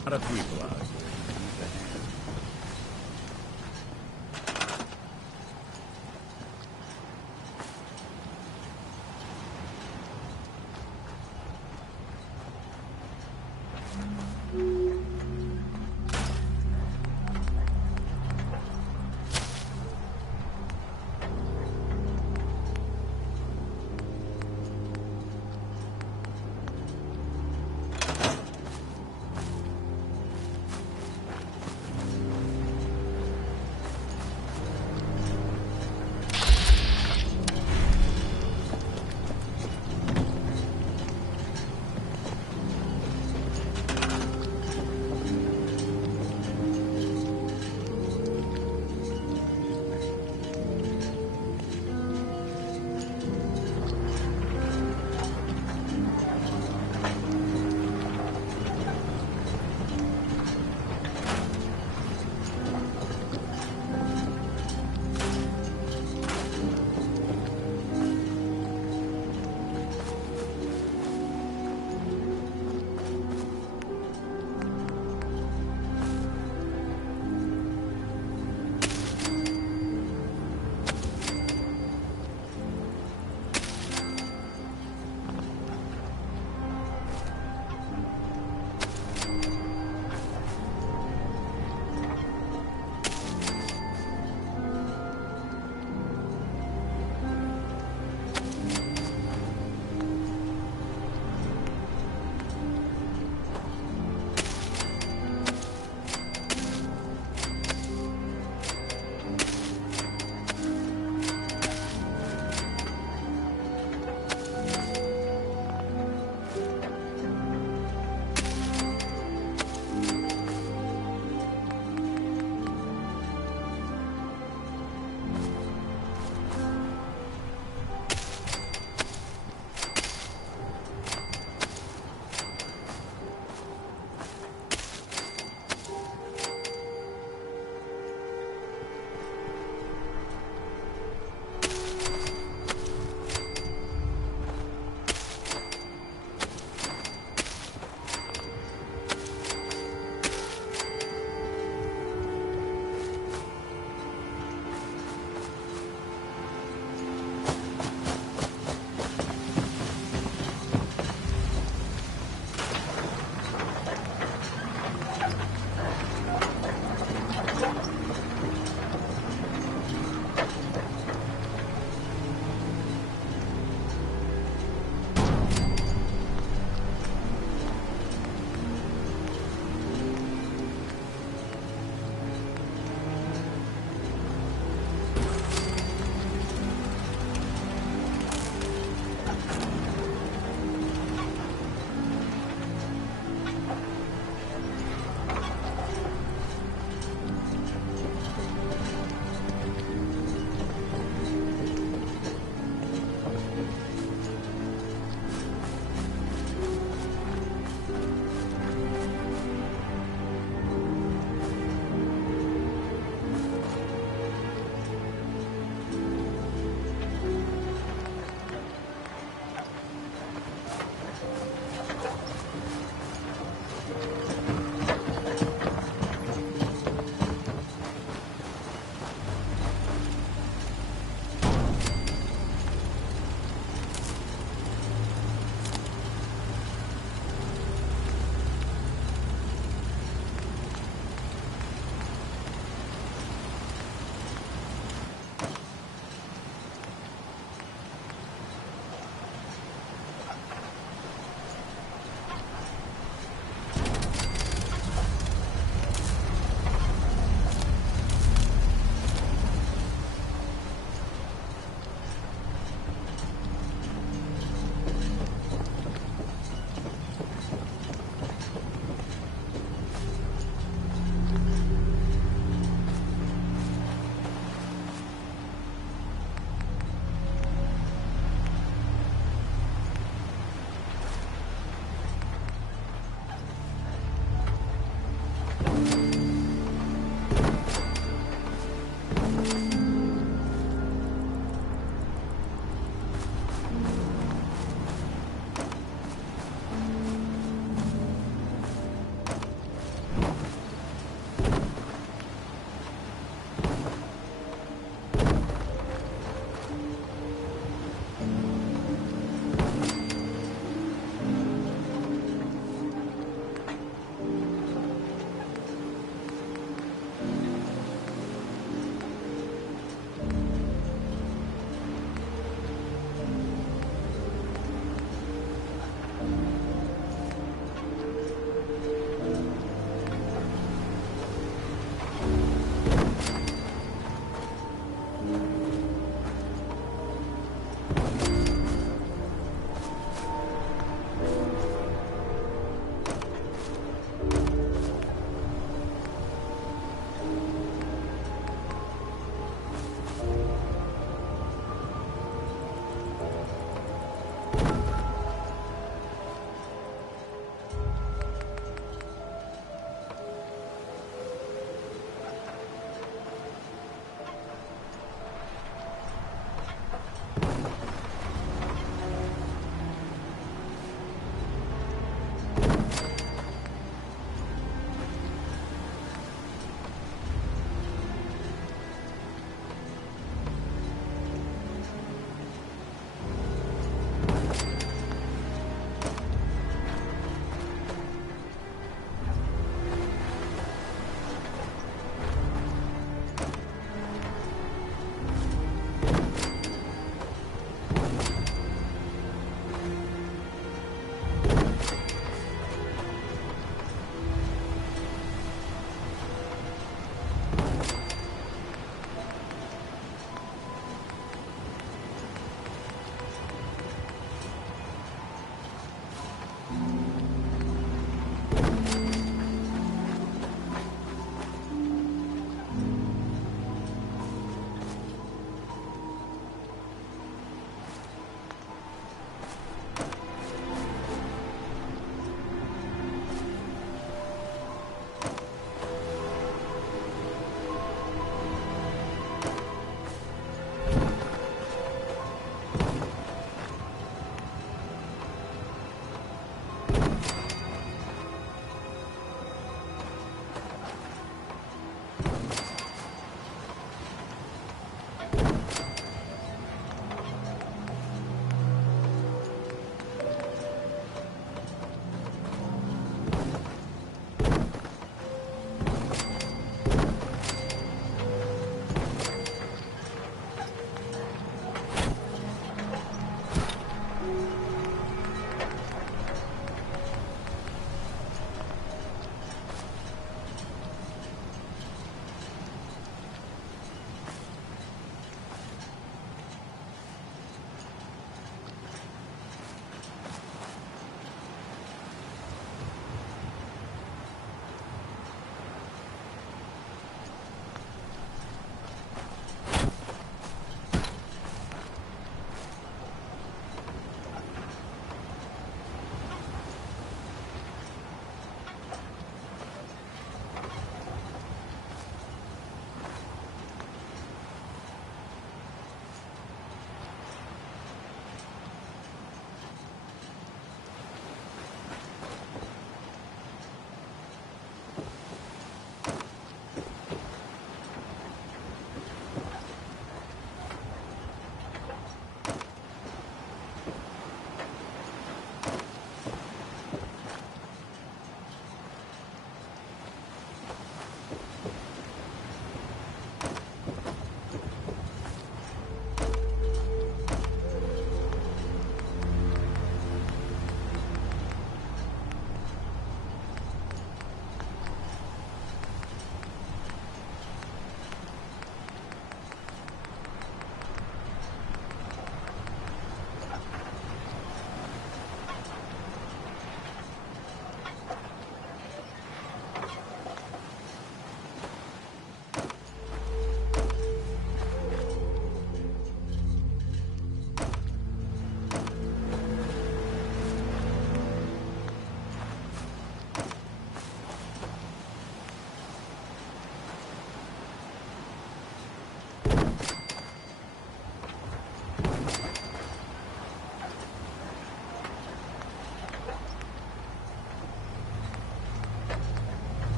A lot of people out here.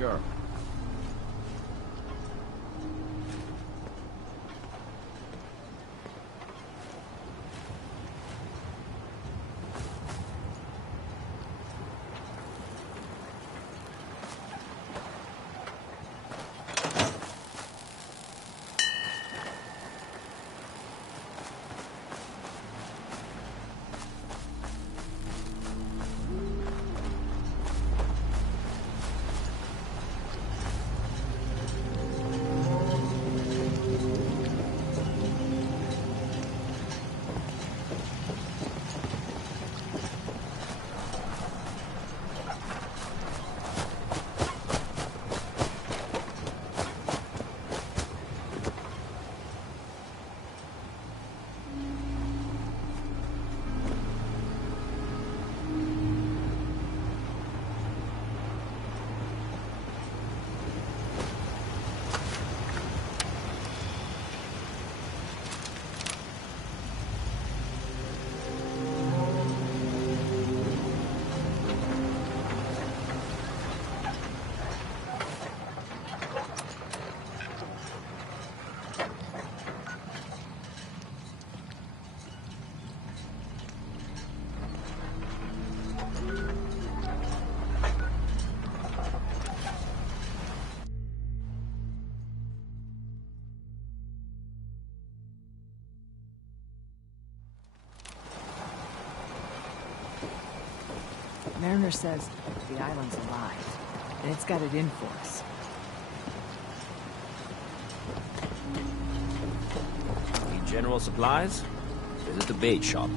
Sure. Mariner says the island's alive, and it's got it in for us. Need general supplies? Visit the bait shop.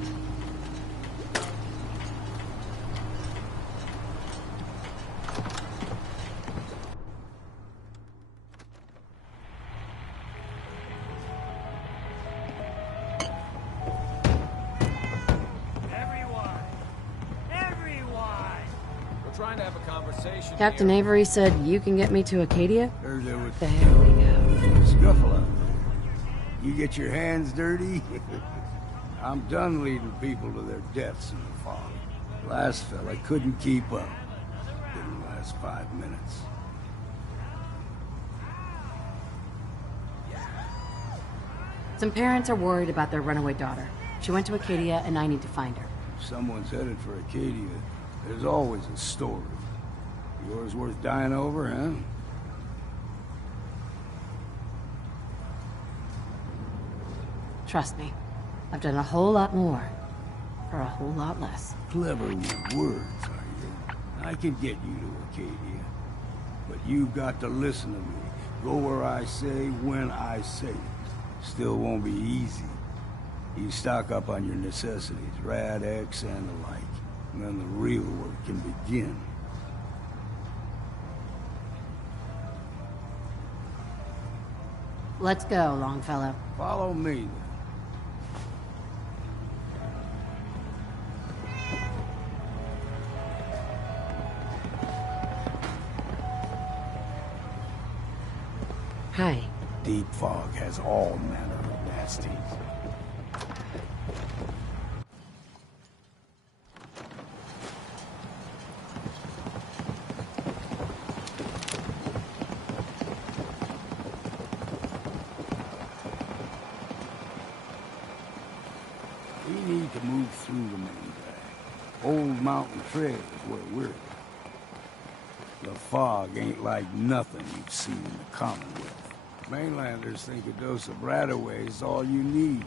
Captain Avery said you can get me to Acadia? There we go. Scuffle out there. You get your hands dirty? I'm done leading people to their deaths in the fog. Last fella couldn't keep up. Didn't last 5 minutes. Some parents are worried about their runaway daughter. She went to Acadia, and I need to find her. If someone's headed for Acadia, there's always a story. Yours worth dying over, huh? Trust me, I've done a whole lot more for a whole lot less. Clever with words, are you? I can get you to Acadia, but you've got to listen to me. Go where I say, when I say it. Still won't be easy. You stock up on your necessities, Rad-X and the like, and then the real work can begin. Let's go, Longfellow. Follow me, then. Hi. Deep fog has all manner of nasties. We need to move through the main drag. Old Mountain Trail is where we're at. The fog ain't like nothing you've seen in the Commonwealth. Mainlanders think a dose of Radaway is all you need.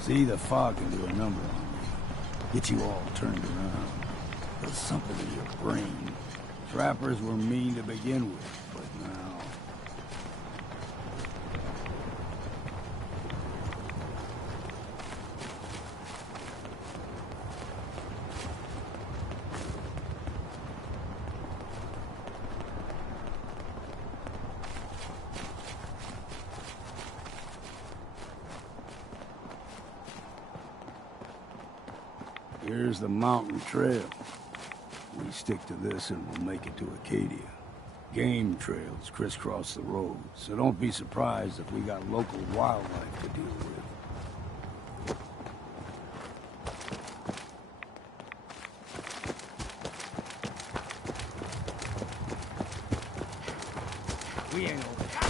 See, the fog can do a number on you. Get you all turned around. There's something in your brain. Trappers were mean to begin with, but now... Here's the mountain trail. We stick to this and we'll make it to Acadia. Game trails crisscross the road, so don't be surprised if we got local wildlife to deal with. We ain't over there.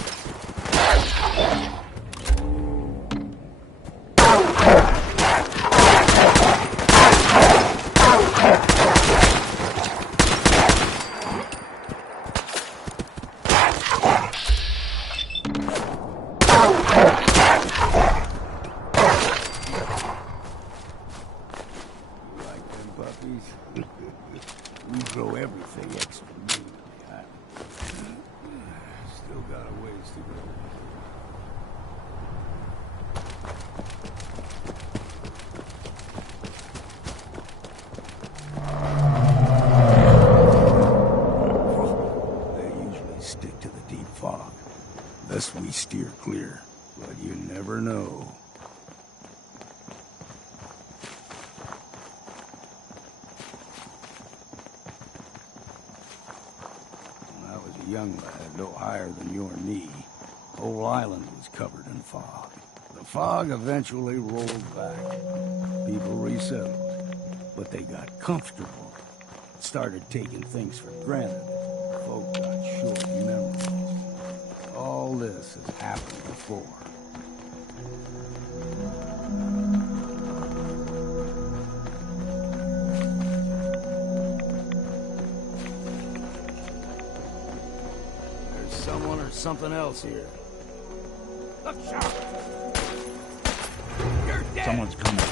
We grow everything extra mean. Still got a ways to go. They usually stick to the deep fog. Thus we steer clear. But you never know. Young lad, no higher than your knee. Whole island was covered in fog. The fog eventually rolled back. People resettled, but they got comfortable. Started taking things for granted. Folk got short memories. All this has happened before. Someone or something else here. Look sharp! You're dead! Someone's coming.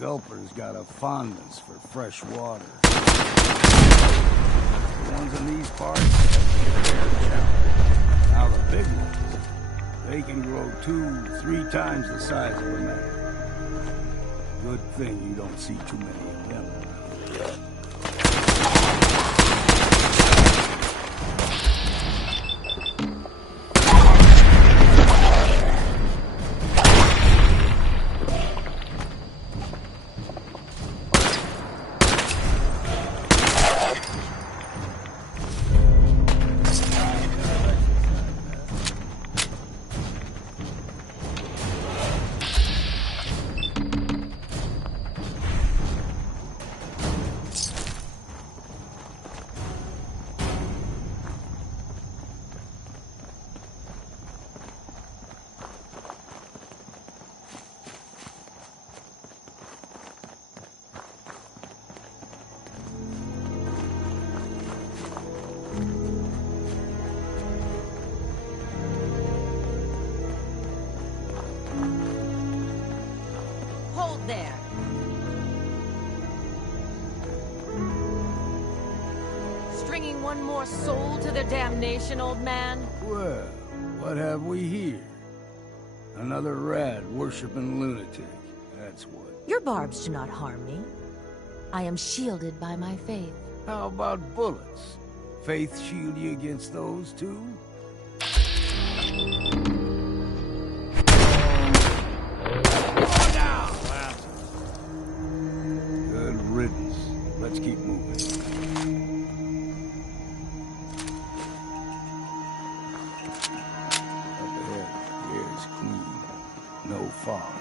Gulper's got a fondness for fresh water. The ones in these parts get their challenge. Now the big ones, they can grow 2-3 times the size of a man. Good thing you don't see too many of them. There. Stringing one more soul to their damnation, old man? Well, what have we here? Another rad-worshipping lunatic, that's what. Your barbs do not harm me. I am shielded by my faith. How about bullets? Faith shield you against those, too? Good riddance. Let's keep moving. Up ahead, the air is clean. No fog.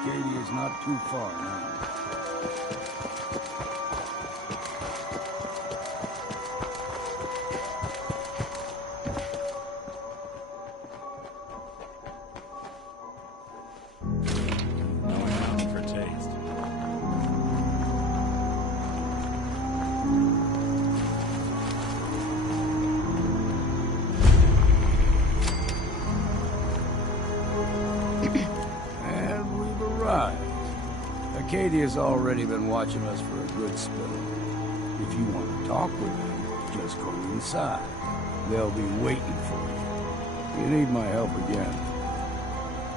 Acadia's not too far now. Acadia's already been watching us for a good spell. If you want to talk with them, just go inside. They'll be waiting for you. If you need my help again,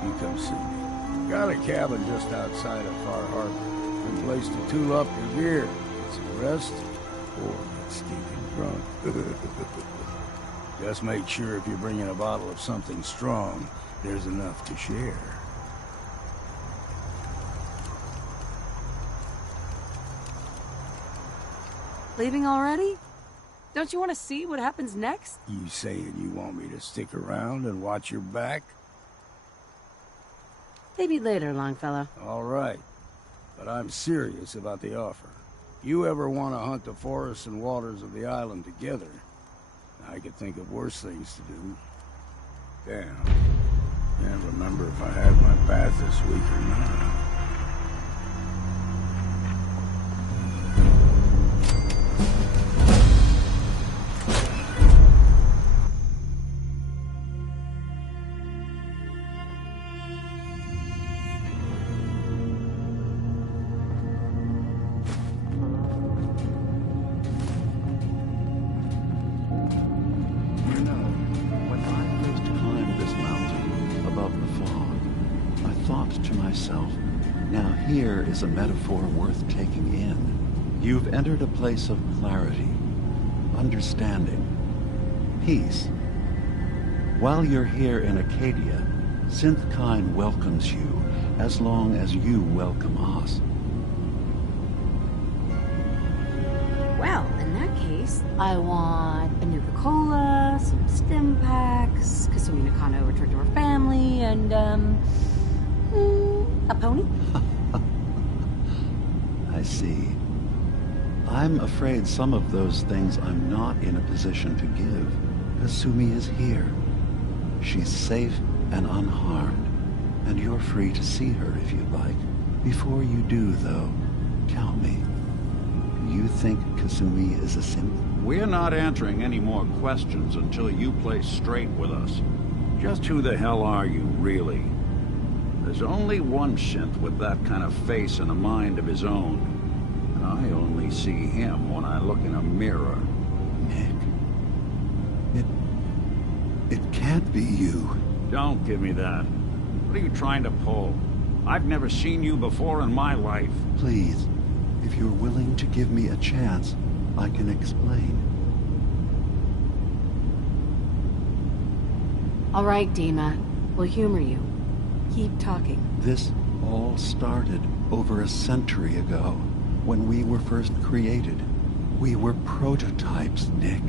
you come see me. Got a cabin just outside of Far Harbor. Good place to tool up your gear, get some rest, or get stinking drunk. Just make sure if you're bringing a bottle of something strong, there's enough to share. Leaving already? Don't you want to see what happens next? You saying you want me to stick around and watch your back? Maybe later, Longfellow. All right. But I'm serious about the offer. You ever want to hunt the forests and waters of the island together, I could think of worse things to do. Damn. Can't remember if I had my bath this week or not. Here is a metaphor worth taking in. You've entered a place of clarity, understanding, peace. While you're here in Acadia, Synthkind welcomes you as long as you welcome us. Well, in that case, I want a Nuka-Cola, some stim packs, Kasumi Nakano returned to her family, and, a pony? I see. I'm afraid some of those things I'm not in a position to give. Kasumi is here. She's safe and unharmed, and you're free to see her if you'd like. Before you do, though, tell me, do you think Kasumi is a synth? We're not answering any more questions until you play straight with us. Just who the hell are you, really? There's only one synth with that kind of face and a mind of his own. And I only see him when I look in a mirror. It can't be you. Don't give me that. What are you trying to pull? I've never seen you before in my life. Please, if you're willing to give me a chance, I can explain. All right, Dima. We'll humor you. Keep talking. This all started over a century ago, when we were first created. We were prototypes, Nick.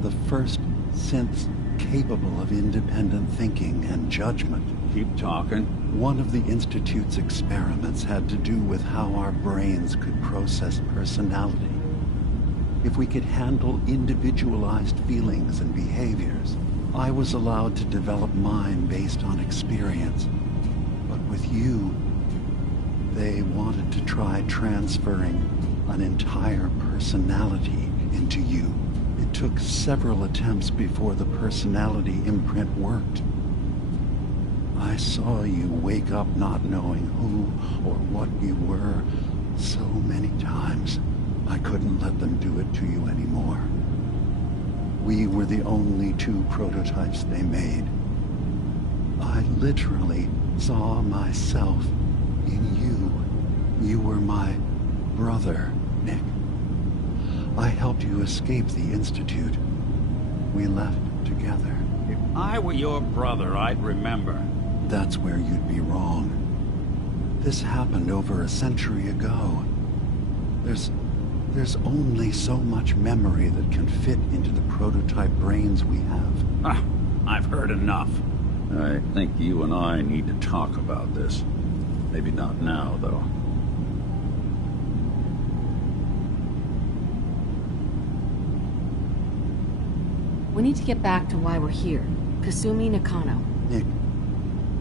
The first synths capable of independent thinking and judgment. Keep talking. One of the Institute's experiments had to do with how our brains could process personality. If we could handle individualized feelings and behaviors, I was allowed to develop mine based on experience. But with you, they wanted to try transferring an entire personality into you. It took several attempts before the personality imprint worked. I saw you wake up not knowing who or what you were so many times. I couldn't let them do it to you anymore. We were the only two prototypes they made. I literally saw myself in you. You were my brother, Nick. I helped you escape the Institute. We left together. If I were your brother, I'd remember. That's where you'd be wrong. This happened over a century ago. There's only so much memory that can fit into the prototype brains we have. I've heard enough. I think you and I need to talk about this. Maybe not now, though. We need to get back to why we're here. Kasumi Nakano. Nick,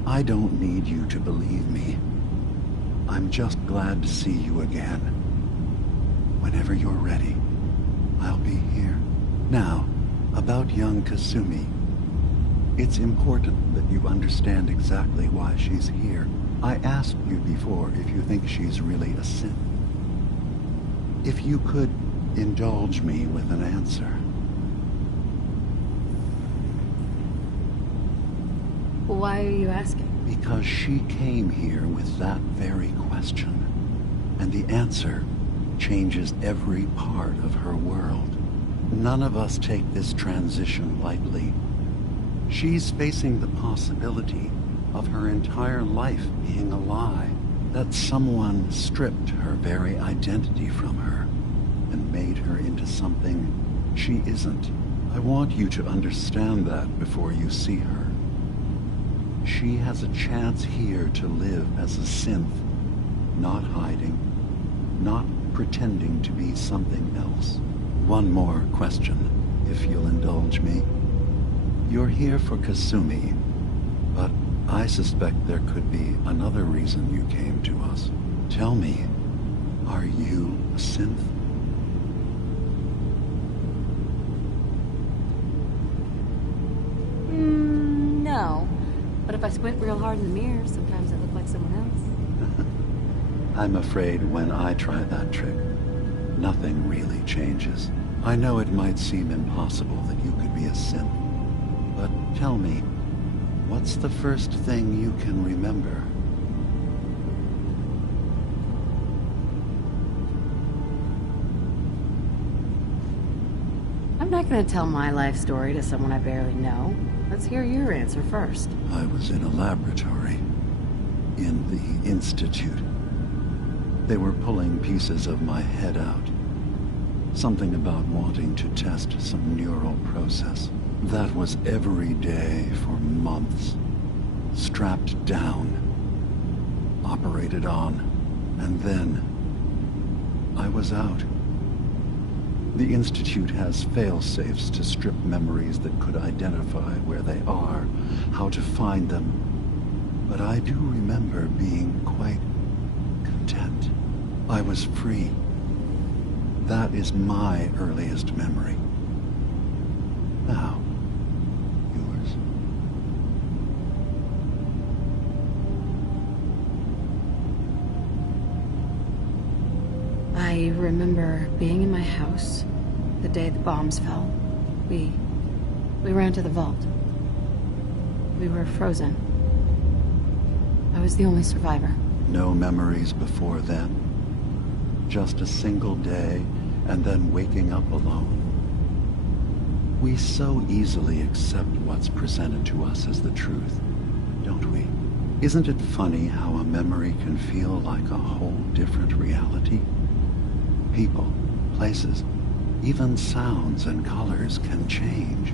I don't need you to believe me. I'm just glad to see you again. Whenever you're ready, I'll be here. Now, about young Kasumi. It's important that you understand exactly why she's here. I asked you before if you think she's really a synth. If you could indulge me with an answer. Why are you asking? Because she came here with that very question. And the answer changes every part of her world. None of us take this transition lightly. She's facing the possibility of her entire life being a lie. That someone stripped her very identity from her and made her into something she isn't. I want you to understand that before you see her. She has a chance here to live as a synth, not hiding, not pretending to be something else. One more question, if you'll indulge me. You're here for Kasumi, but I suspect there could be another reason you came to us. Tell me, are you a synth? No. But if I squint real hard in the mirror, sometimes I look like someone else. I'm afraid when I try that trick, nothing really changes. I know it might seem impossible that you could be a synth, but tell me, what's the first thing you can remember? I'm not going to tell my life story to someone I barely know. Let's hear your answer first. I was in a laboratory. In the Institute. They were pulling pieces of my head out. Something about wanting to test some neural process. That was every day for months. Strapped down. Operated on. And then I was out. The Institute has fail-safes to strip memories that could identify where they are, how to find them. But I do remember being quite content. I was free. That is my earliest memory. Now, yours. I remember being in my house the day the bombs fell. We ran to the vault. We were frozen. I was the only survivor. No memories before then? Just a single day, and then waking up alone? We so easily accept what's presented to us as the truth, don't we? Isn't it funny how a memory can feel like a whole different reality? People, places, even sounds and colors can change.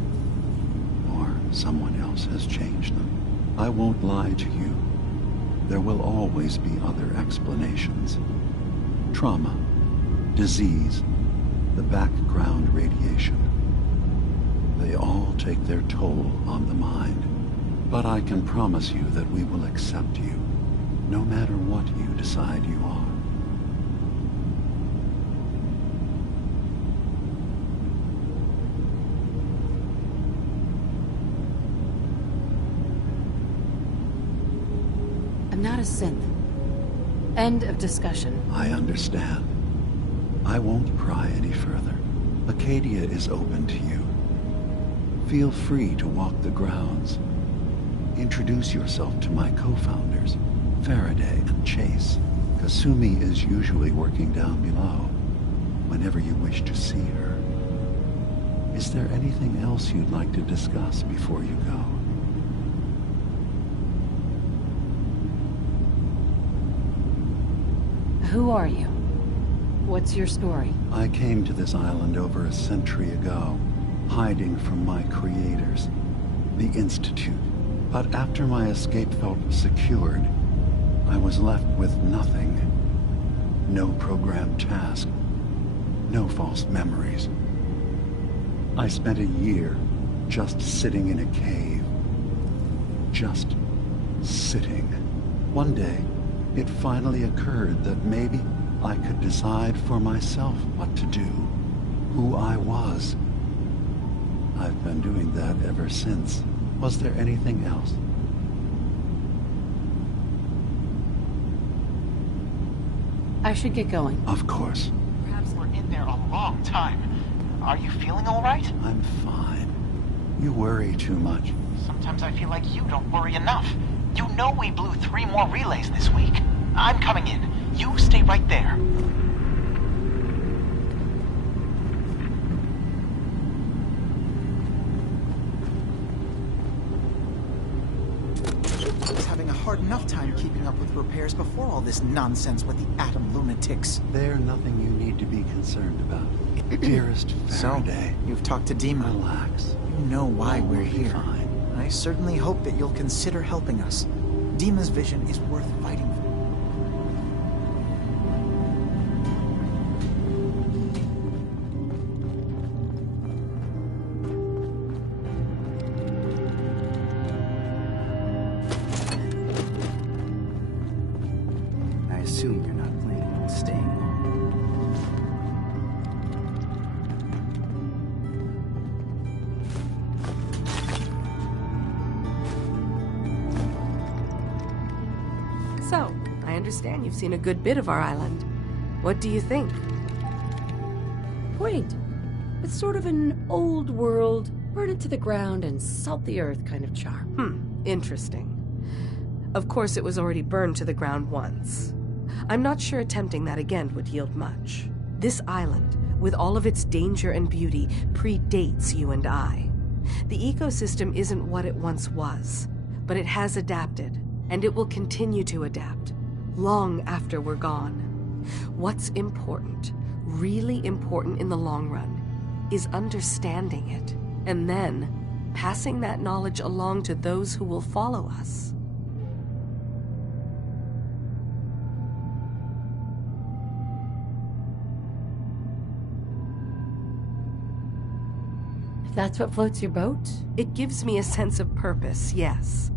Or someone else has changed them. I won't lie to you. There will always be other explanations. Trauma, disease, the background radiation. They all take their toll on the mind. But I can promise you that we will accept you, no matter what you decide you are. I'm not a synth. End of discussion. I understand. I won't pry any further. Acadia is open to you. Feel free to walk the grounds. Introduce yourself to my co-founders, Faraday and Chase. Kasumi is usually working down below, whenever you wish to see her. Is there anything else you'd like to discuss before you go? Who are you? What's your story? I came to this island over a century ago, hiding from my creators, the Institute. But after my escape felt secured, I was left with nothing. No programmed task. No false memories. I spent a year just sitting in a cave. Just sitting. One day, it finally occurred that maybe I could decide for myself what to do, who I was. I've been doing that ever since. Was there anything else? I should get going. Of course. Perhaps we're in there a long time. Are you feeling all right? I'm fine. You worry too much. Sometimes I feel like you don't worry enough. You know we blew 3 more relays this week. I'm coming in. You stay right there. I was having a hard enough time keeping up with repairs before all this nonsense with the atom lunatics. They're nothing you need to be concerned about. Dearest Faraday. So, you've talked to Dima. Relax. You know why All we're will be here. fine. I certainly hope that you'll consider helping us. Dima's vision is worth fighting for. I assume you're not planning on staying long. So, I understand you've seen a good bit of our island. What do you think? Quaint. It's sort of an old world, burn it to the ground and salt the earth kind of charm. Interesting. Of course, it was already burned to the ground once. I'm not sure attempting that again would yield much. This island, with all of its danger and beauty, predates you and I. The ecosystem isn't what it once was, but it has adapted, and it will continue to adapt, long after we're gone. What's important, really important in the long run, is understanding it, and then passing that knowledge along to those who will follow us. If that's what floats your boat? It gives me a sense of purpose, yes.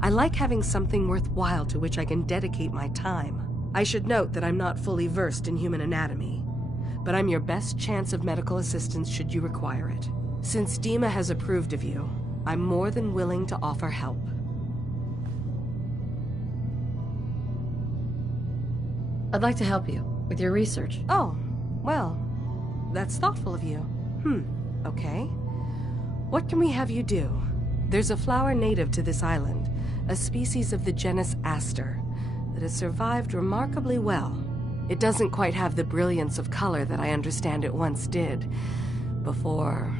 I like having something worthwhile to which I can dedicate my time. I should note that I'm not fully versed in human anatomy, but I'm your best chance of medical assistance should you require it. Since Dima has approved of you, I'm more than willing to offer help. I'd like to help you. with your research. Oh, well, that's thoughtful of you. Okay. What can we have you do? There's a flower native to this island, a species of the genus Aster, that has survived remarkably well. It doesn't quite have the brilliance of color that I understand it once did. Before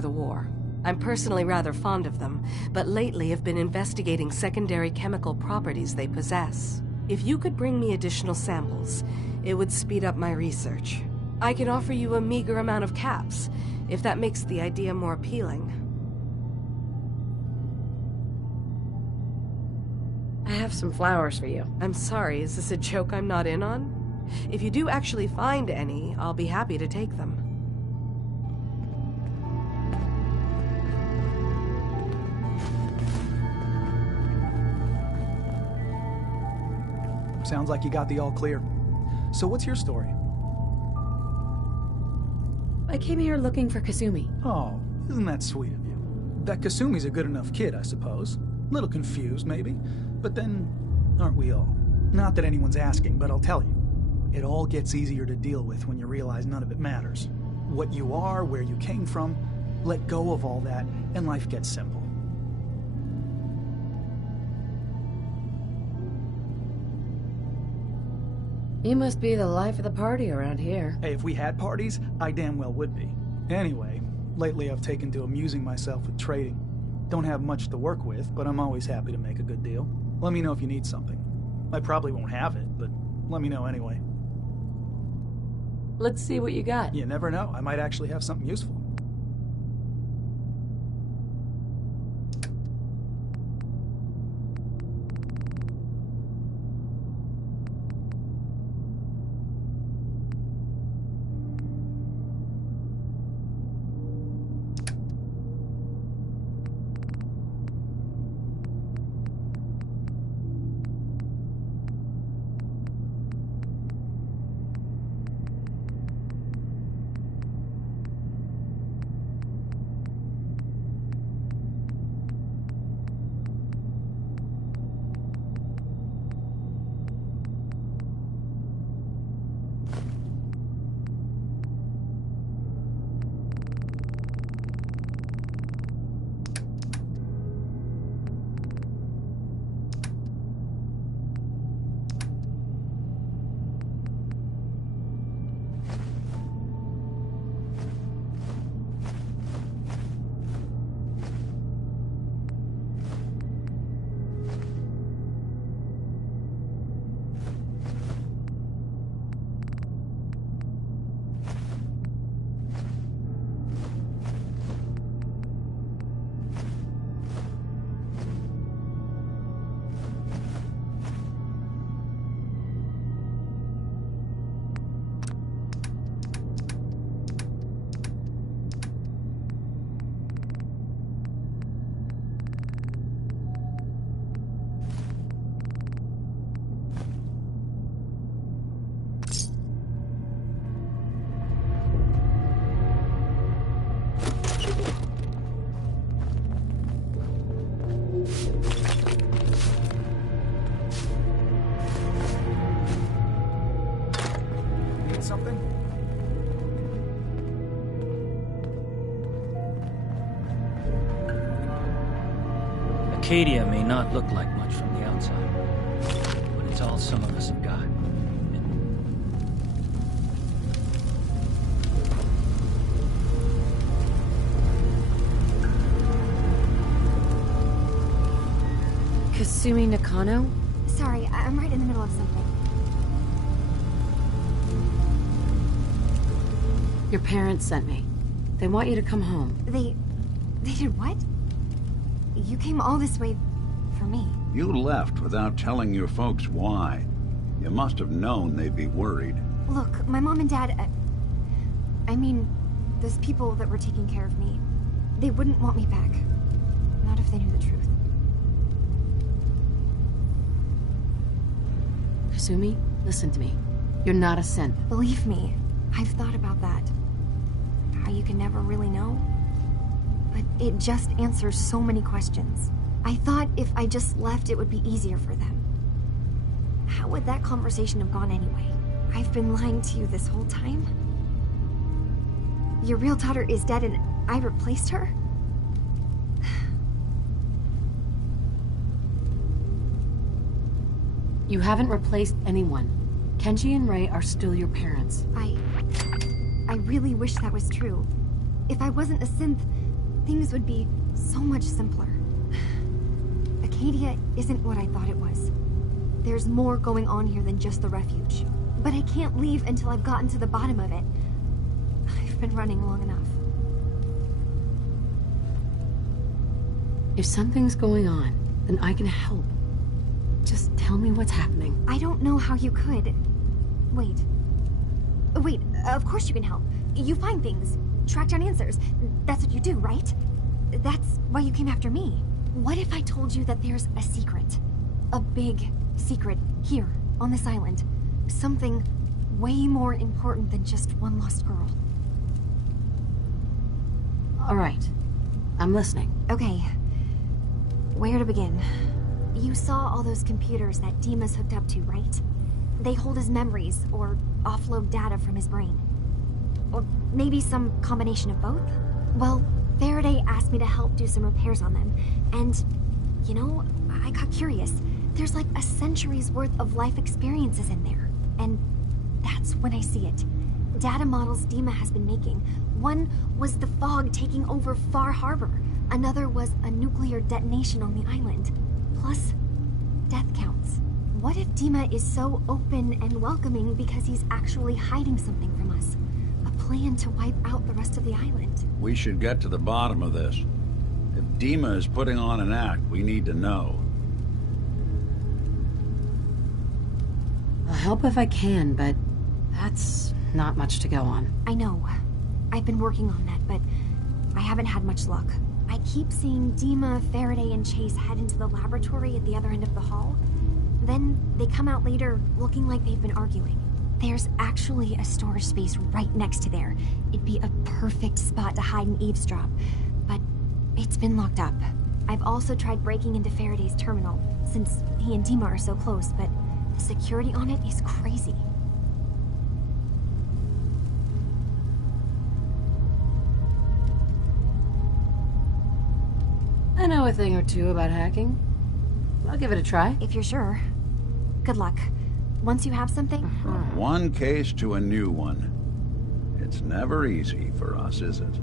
the war. I'm personally rather fond of them, but lately have been investigating secondary chemical properties they possess. If you could bring me additional samples, it would speed up my research. I can offer you a meager amount of caps, if that makes the idea more appealing. I have some flowers for you. I'm sorry, is this a joke I'm not in on? If you do actually find any, I'll be happy to take them. Sounds like you got the all clear. So what's your story? I came here looking for Kasumi. Oh, isn't that sweet of you? That Kasumi's a good enough kid, I suppose. Little confused, maybe. But then, aren't we all? Not that anyone's asking, but I'll tell you. It all gets easier to deal with when you realize none of it matters. What you are, where you came from, let go of all that, and life gets simple. You must be the life of the party around here. Hey, if we had parties, I damn well would be. Anyway, lately I've taken to amusing myself with trading. Don't have much to work with, but I'm always happy to make a good deal. Let me know if you need something. I probably won't have it, but let me know anyway. Let's see what you got. You never know. I might actually have something useful. Acadia may not look like much from the outside, but it's all some of us have got. Kasumi Nakano? Sorry, I'm right in the middle of something. Your parents sent me. They want you to come home. They did what? You came all this way for me. You left without telling your folks why. You must have known they'd be worried. Look, my mom and dad... I mean, those people that were taking care of me, they wouldn't want me back. Not if they knew the truth. Kasumi, listen to me. You're not a synth. Believe me, I've thought about that. How you can never really know. But it just answers so many questions. I thought if I just left, it would be easier for them. How would that conversation have gone anyway? I've been lying to you this whole time? Your real daughter is dead and I replaced her? You haven't replaced anyone. Kenji and Ray are still your parents. I really wish that was true. If I wasn't a synth, things would be so much simpler. Acadia isn't what I thought it was. There's more going on here than just the refuge. But I can't leave until I've gotten to the bottom of it. I've been running long enough. If something's going on, then I can help. Just tell me what's happening. I don't know how you could. Wait, of course you can help. You find things, track down answers. That's what you do, right? That's why you came after me. What if I told you that there's a secret? A big secret here, on this island. Something way more important than just one lost girl. All right. I'm listening. Okay. Where to begin? You saw all those computers that Dima's hooked up to, right? They hold his memories, or offload data from his brain. Or maybe some combination of both? Well, Faraday asked me to help do some repairs on them, and, you know, I got curious. There's like a century's worth of life experiences in there, and that's when I see it. Data models Dima has been making. One was the fog taking over Far Harbor. Another was a nuclear detonation on the island. Plus, death counts. What if Dima is so open and welcoming because he's actually hiding something from us? A plan to wipe out the rest of the island. We should get to the bottom of this. If Dima is putting on an act, we need to know. I'll help if I can, but that's not much to go on. I know. I've been working on that, but I haven't had much luck. I keep seeing Dima, Faraday, and Chase head into the laboratory at the other end of the hall. Then they come out later looking like they've been arguing. There's actually a storage space right next to there. It'd be a perfect spot to hide and eavesdrop, but it's been locked up. I've also tried breaking into Faraday's terminal, since he and Dima are so close, but the security on it is crazy. I know a thing or two about hacking. I'll give it a try. If you're sure. Good luck. Once you have something... From one case to a new one. It's never easy for us, is it?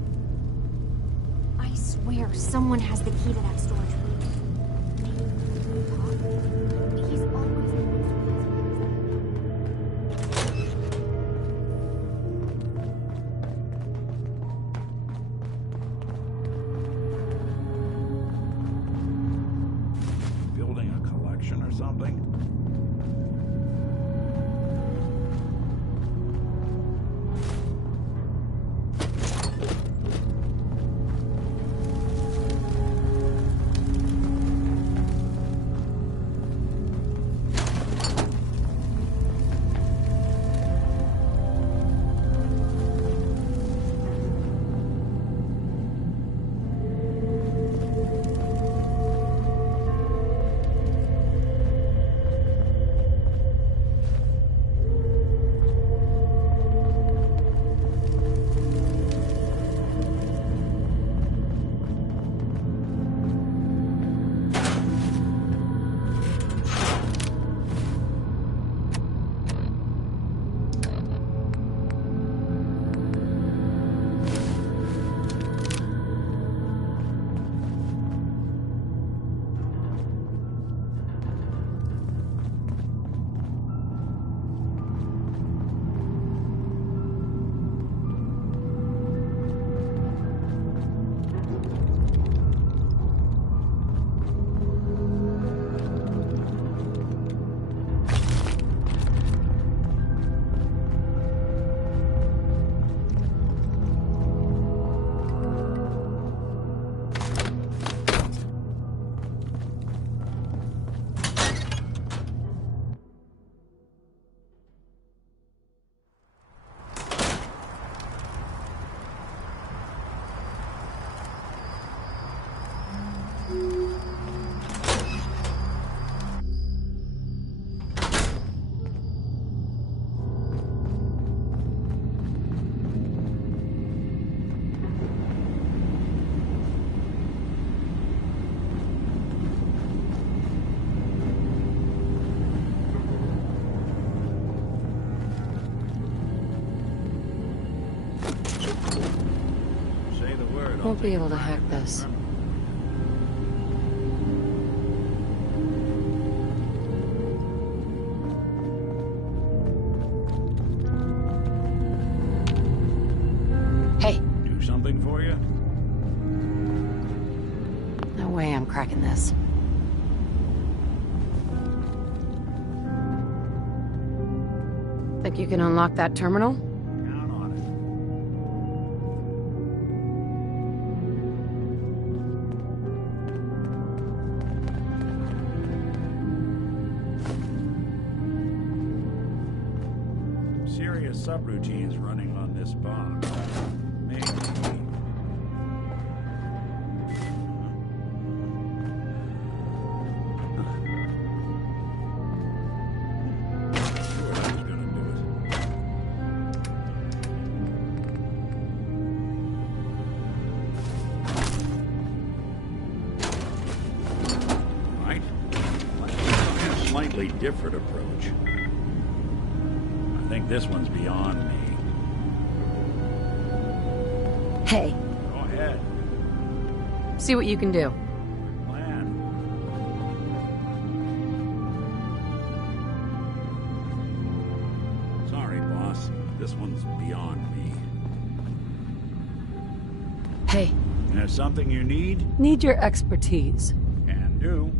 I swear someone has the key to that storage room. He's always... Building a collection or something? word. Won't be able to hack this. Hey. Do something for you? No way I'm cracking this. Think you can unlock that terminal? Count on it. Serious subroutines running on this box. Maybe. Slightly different approach. I think this one's beyond me. Hey. Go ahead. See what you can do. Plan. Sorry, boss. This one's beyond me. Hey. There's something you need? Need your expertise. Can do.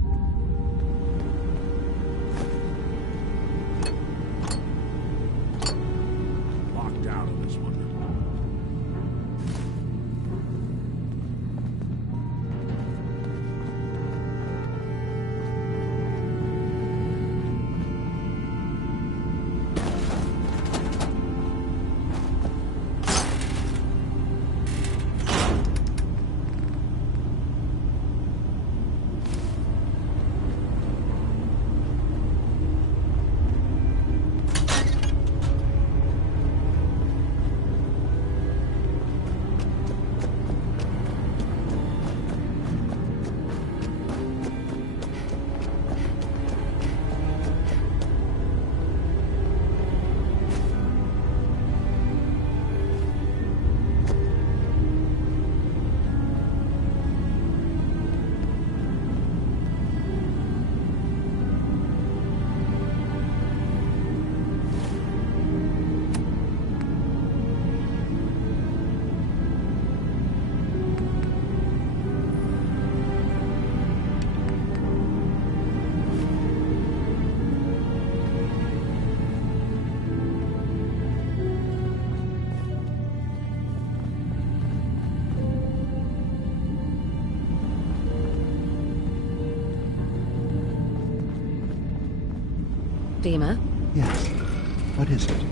Dima? Yes. What is it?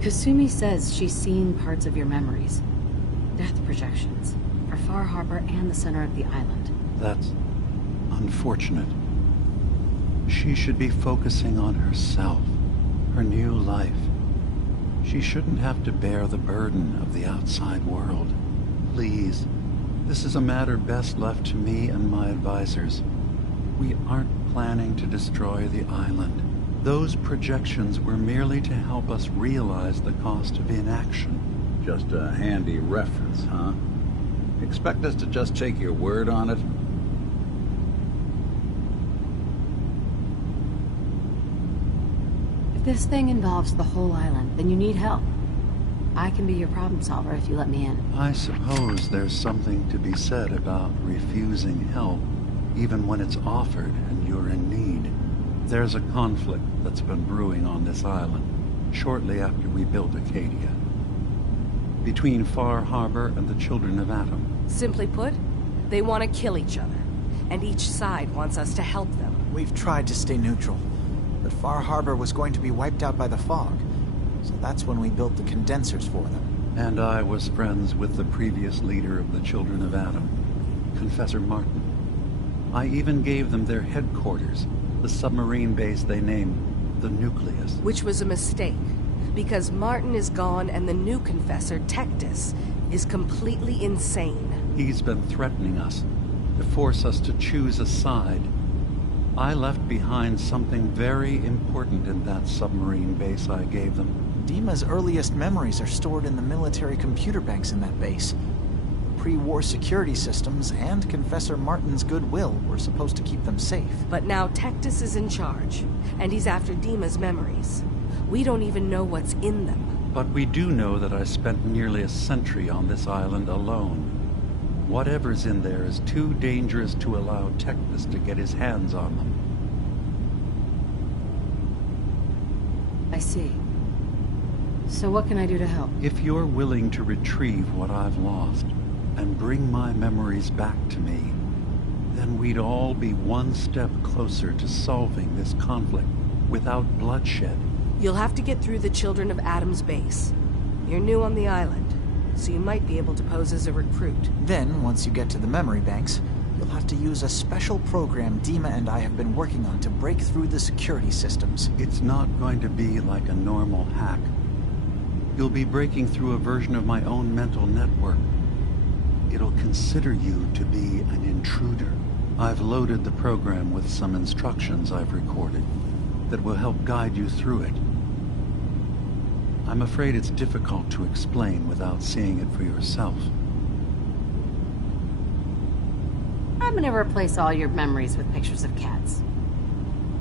Kasumi says she's seen parts of your memories. Death projections. For Far Harbor and the center of the island. That's unfortunate. She should be focusing on herself, her new life. She shouldn't have to bear the burden of the outside world. Please, this is a matter best left to me and my advisors. We aren't planning to destroy the island. Those projections were merely to help us realize the cost of inaction. Just a handy reference, huh? Expect us to just take your word on it? If this thing involves the whole island, then you need help. I can be your problem solver if you let me in. I suppose there's something to be said about refusing help, even when it's offered and you're in need. There's a conflict that's been brewing on this island, shortly after we built Acadia. Between Far Harbor and the Children of Atom. Simply put, they want to kill each other, and each side wants us to help them. We've tried to stay neutral, but Far Harbor was going to be wiped out by the fog, so that's when we built the condensers for them. And I was friends with the previous leader of the Children of Atom, Confessor Martin. I even gave them their headquarters, the submarine base they named the Nucleus. Which was a mistake, because Martin is gone and the new Confessor, Tectus, is completely insane. He's been threatening us, to force us to choose a side. I left behind something very important in that submarine base I gave them. Dima's earliest memories are stored in the military computer banks in that base. Pre-war security systems and Confessor Martin's goodwill were supposed to keep them safe. But now Tectus is in charge, and he's after Dima's memories. We don't even know what's in them. But we do know that I spent nearly a century on this island alone. Whatever's in there is too dangerous to allow Tectus to get his hands on them. I see. So what can I do to help? If you're willing to retrieve what I've lost and bring my memories back to me, then we'd all be one step closer to solving this conflict without bloodshed. You'll have to get through the Children of Adam's base. You're new on the island, so you might be able to pose as a recruit. Then, once you get to the memory banks, you'll have to use a special program Dima and I have been working on to break through the security systems. It's not going to be like a normal hack. You'll be breaking through a version of my own mental network. It'll consider you to be an intruder. I've loaded the program with some instructions I've recorded that will help guide you through it. I'm afraid it's difficult to explain without seeing it for yourself. I'm gonna replace all your memories with pictures of cats.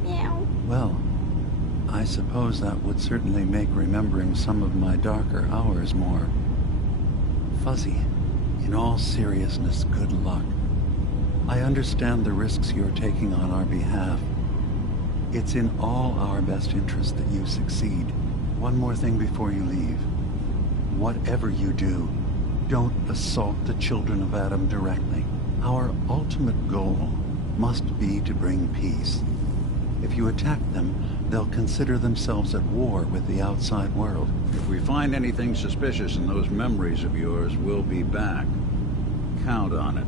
Meow. Well, I suppose that would certainly make remembering some of my darker hours more fuzzy. In all seriousness, good luck. I understand the risks you're taking on our behalf. It's in all our best interest that you succeed. One more thing before you leave. Whatever you do, don't assault the Children of Adam directly. Our ultimate goal must be to bring peace. If you attack them, they'll consider themselves at war with the outside world. If we find anything suspicious in those memories of yours, we'll be back. Count on it.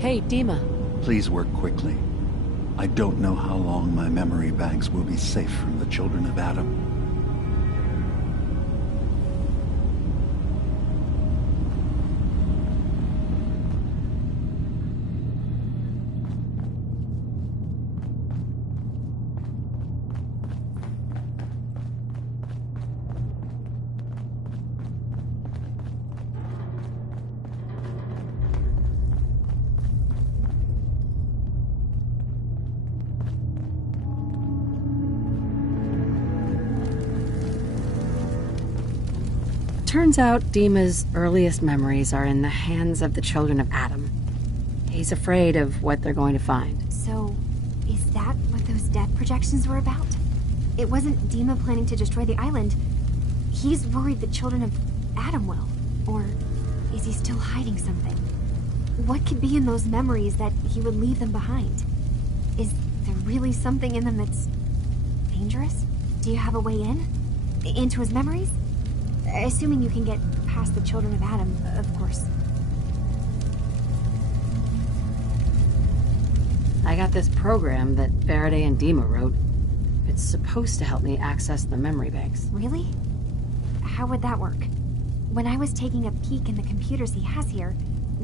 Hey, Dima. Please work quickly. I don't know how long my memory banks will be safe from the Children of Adam. Turns out Dima's earliest memories are in the hands of the Children of Adam. He's afraid of what they're going to find. So, is that what those death projections were about? It wasn't Dima planning to destroy the island. He's worried the Children of Adam will. Or is he still hiding something? What could be in those memories that he would leave them behind? Is there really something in them that's dangerous? Do you have a way in? Into his memories? Assuming you can get past the Children of Adam, of course. I got this program that Faraday and Dima wrote. It's supposed to help me access the memory banks. Really? How would that work? When I was taking a peek in the computers he has here,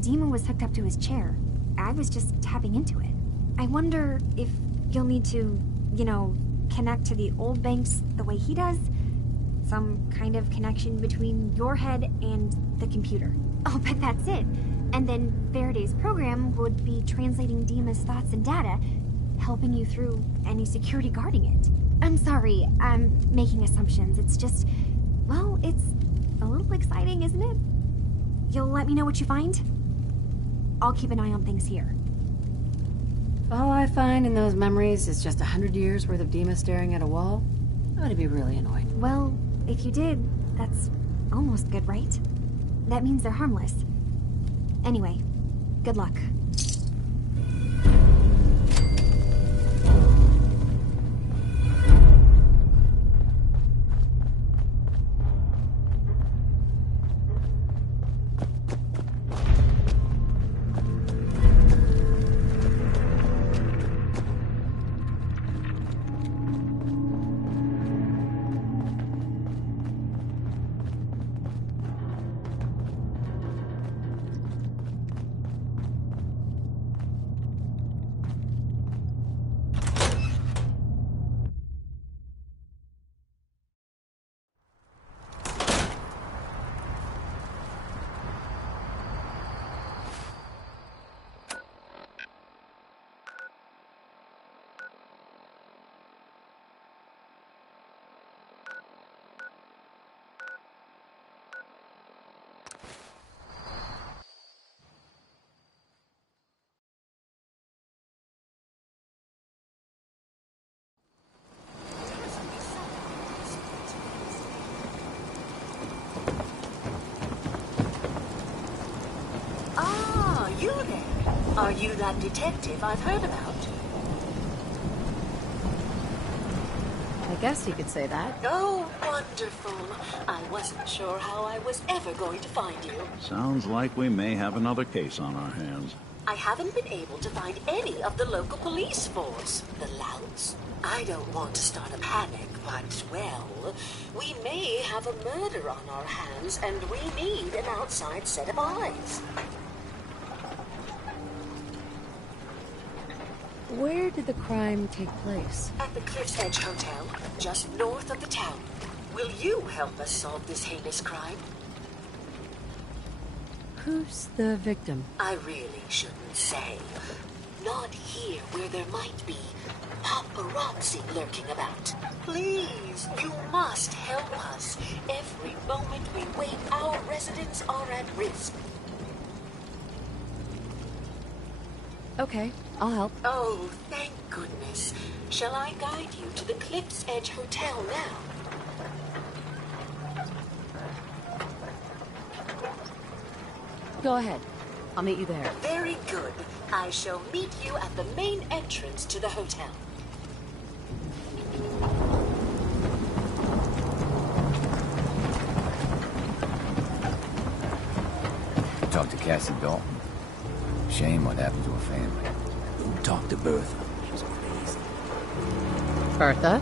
Dima was hooked up to his chair. I was just tapping into it. I wonder if you'll need to, connect to the old banks the way he does? Some kind of connection between your head and the computer. I'll bet that's it. And then Faraday's program would be translating Dima's thoughts and data, helping you through any security guarding it. I'm sorry, I'm making assumptions. It's just, well, it's a little exciting, isn't it? You'll let me know what you find? I'll keep an eye on things here. If all I find in those memories is just 100 years worth of Dima staring at a wall, I'm gonna be really annoyed. Well, if you did, that's almost good, right? That means they're harmless. Anyway, good luck. Are you that detective I've heard about? I guess you could say that. Oh, wonderful. I wasn't sure how I was ever going to find you. Sounds like we may have another case on our hands. I haven't been able to find any of the local police force. The louts. I don't want to start a panic, but, well, we may have a murder on our hands, and we need an outside set of eyes. Where did the crime take place? At the Cliff's Edge Hotel, just north of the town. Will you help us solve this heinous crime? Who's the victim? I really shouldn't say. Not here where there might be paparazzi lurking about. Please, you must help us. Every moment we wait, our residents are at risk. Okay, I'll help. Oh, thank goodness. Shall I guide you to the Cliff's Edge Hotel now? Go ahead. I'll meet you there. Very good. I shall meet you at the main entrance to the hotel. Talked to Cassie Dalton. Shame what happened to her family. Who talked to Bertha? She's crazy. Bertha?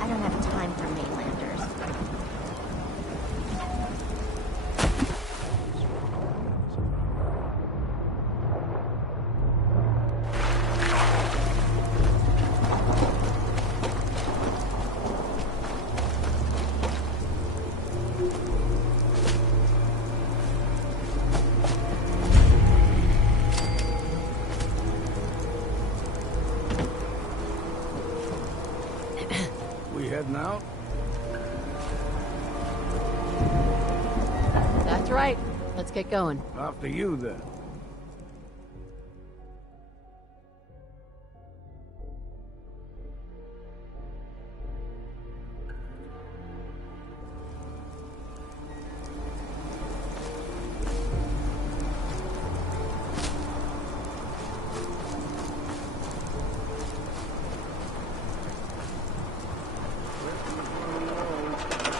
I don't have time for mainlanders. We heading out? That's right. Let's get going. After you, then.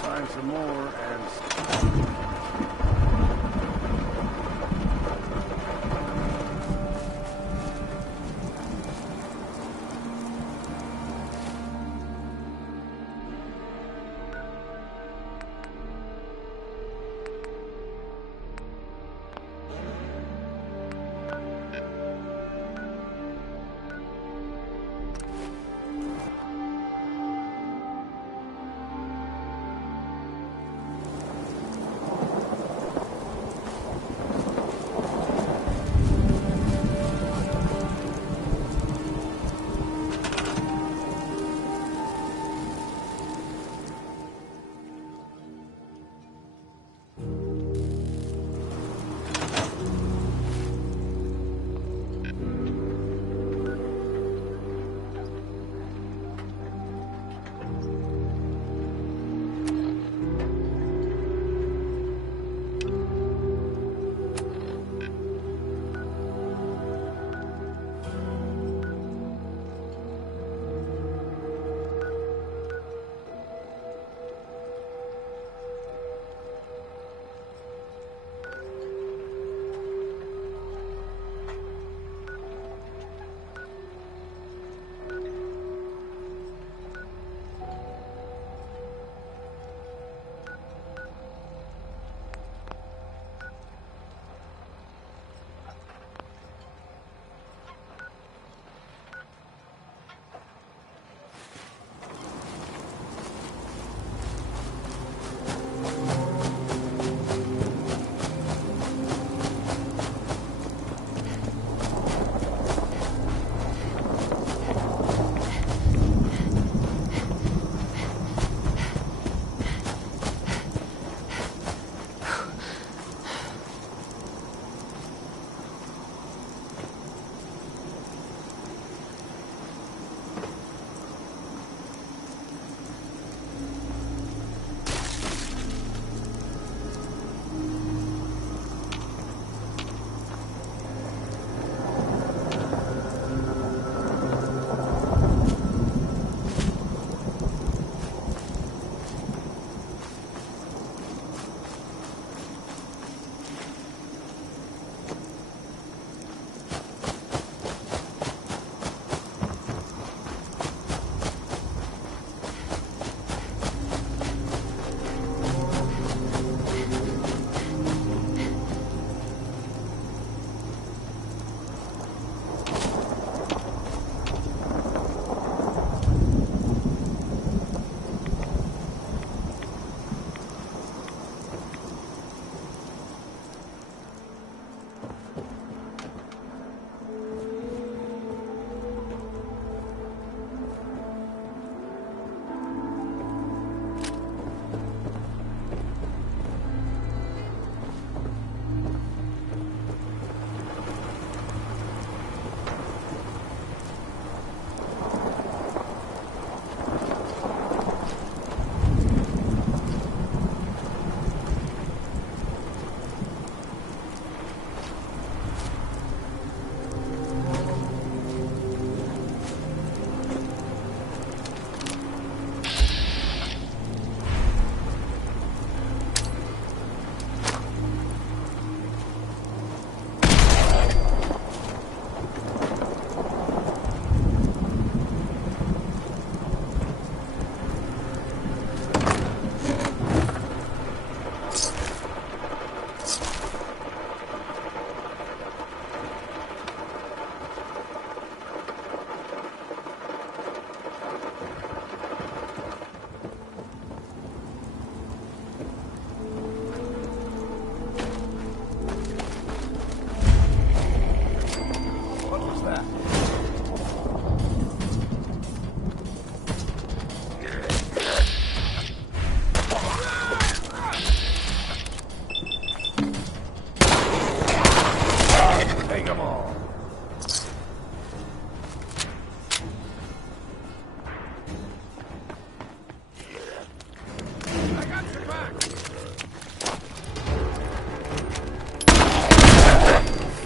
Find some more and...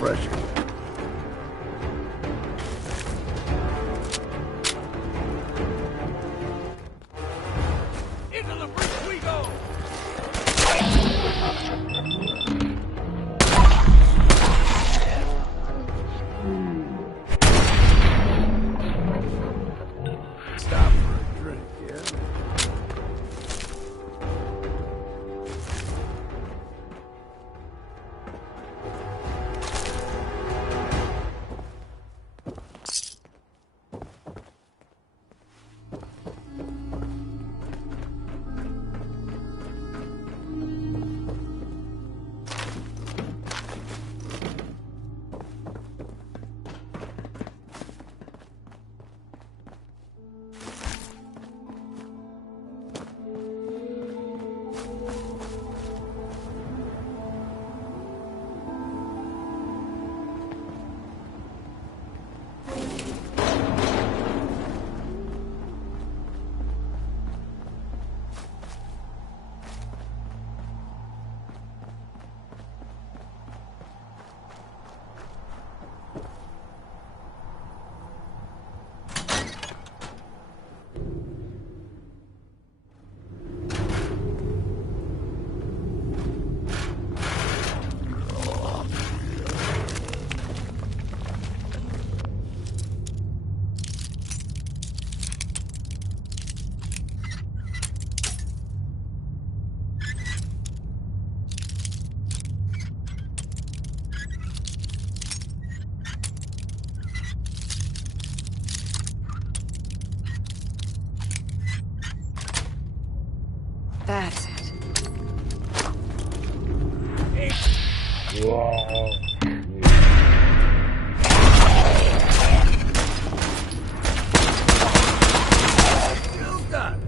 pressure. Into the breach we go! Stop for a drink, yeah? That's it. You got it.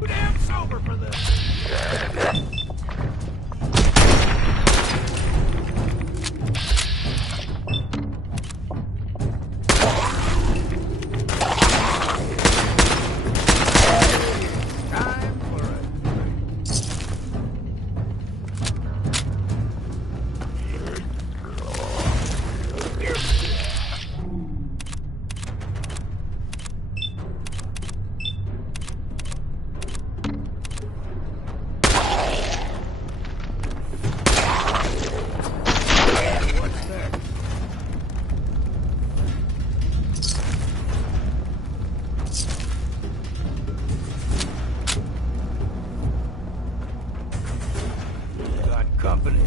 Too damn sober for this! Time for a What's that? Got company.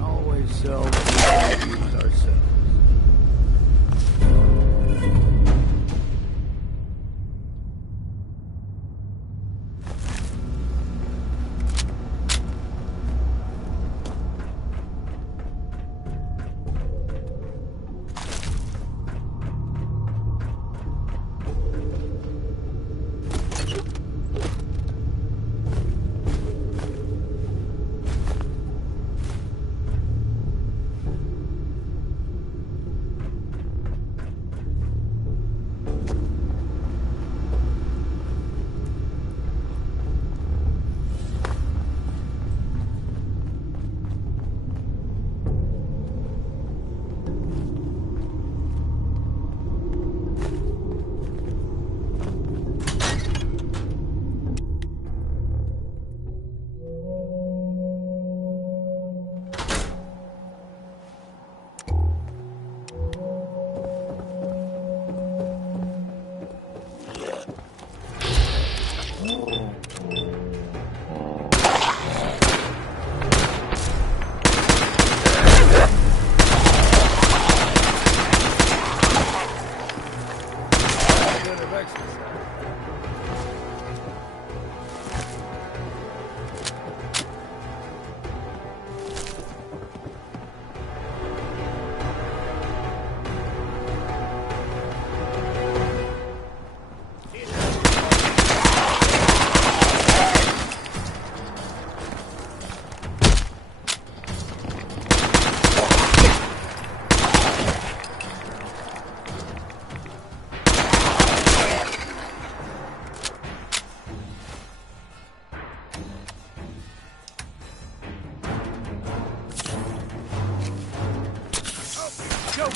Always sell what we use ourselves.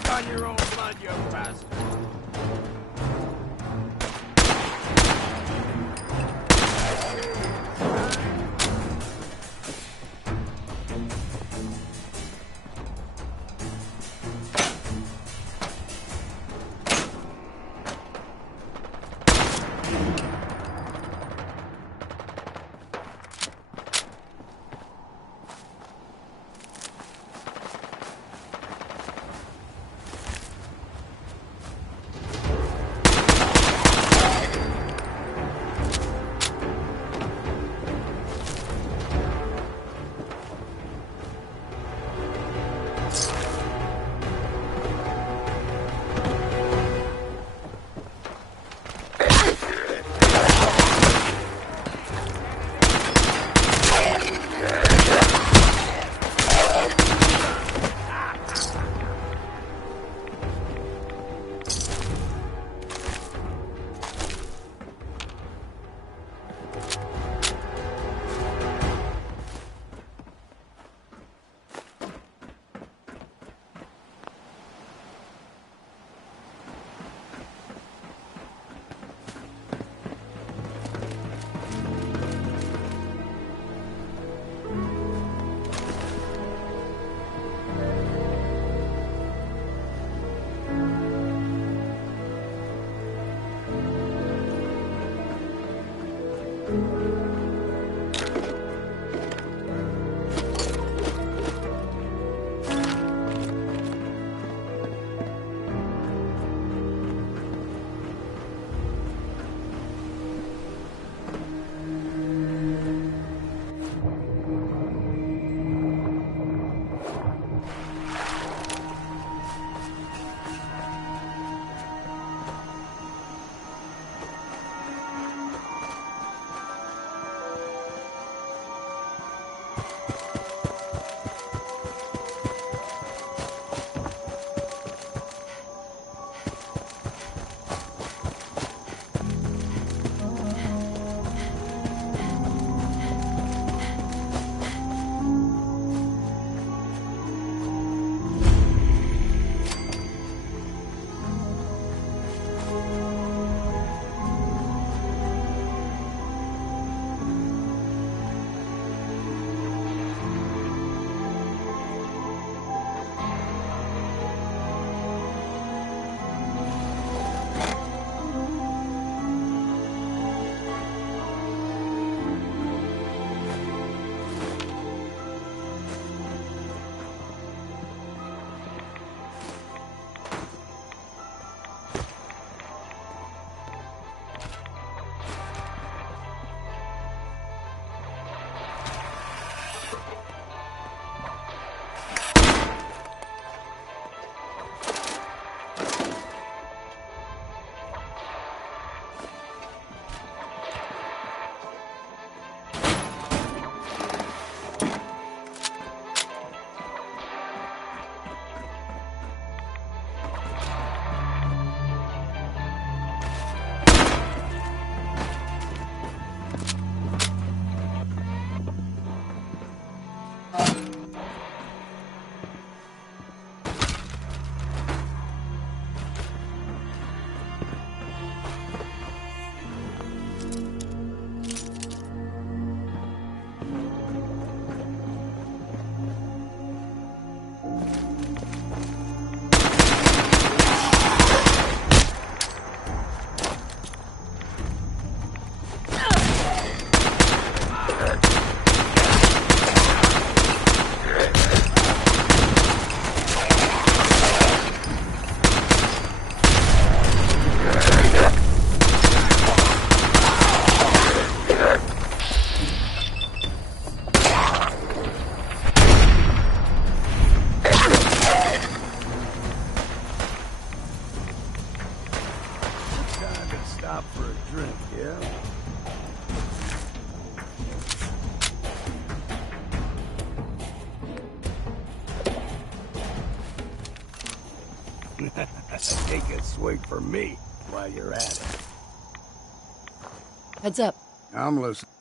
Choke on your own blood, you bastard! Take a swig for me while you're at it. Heads up. I'm listening.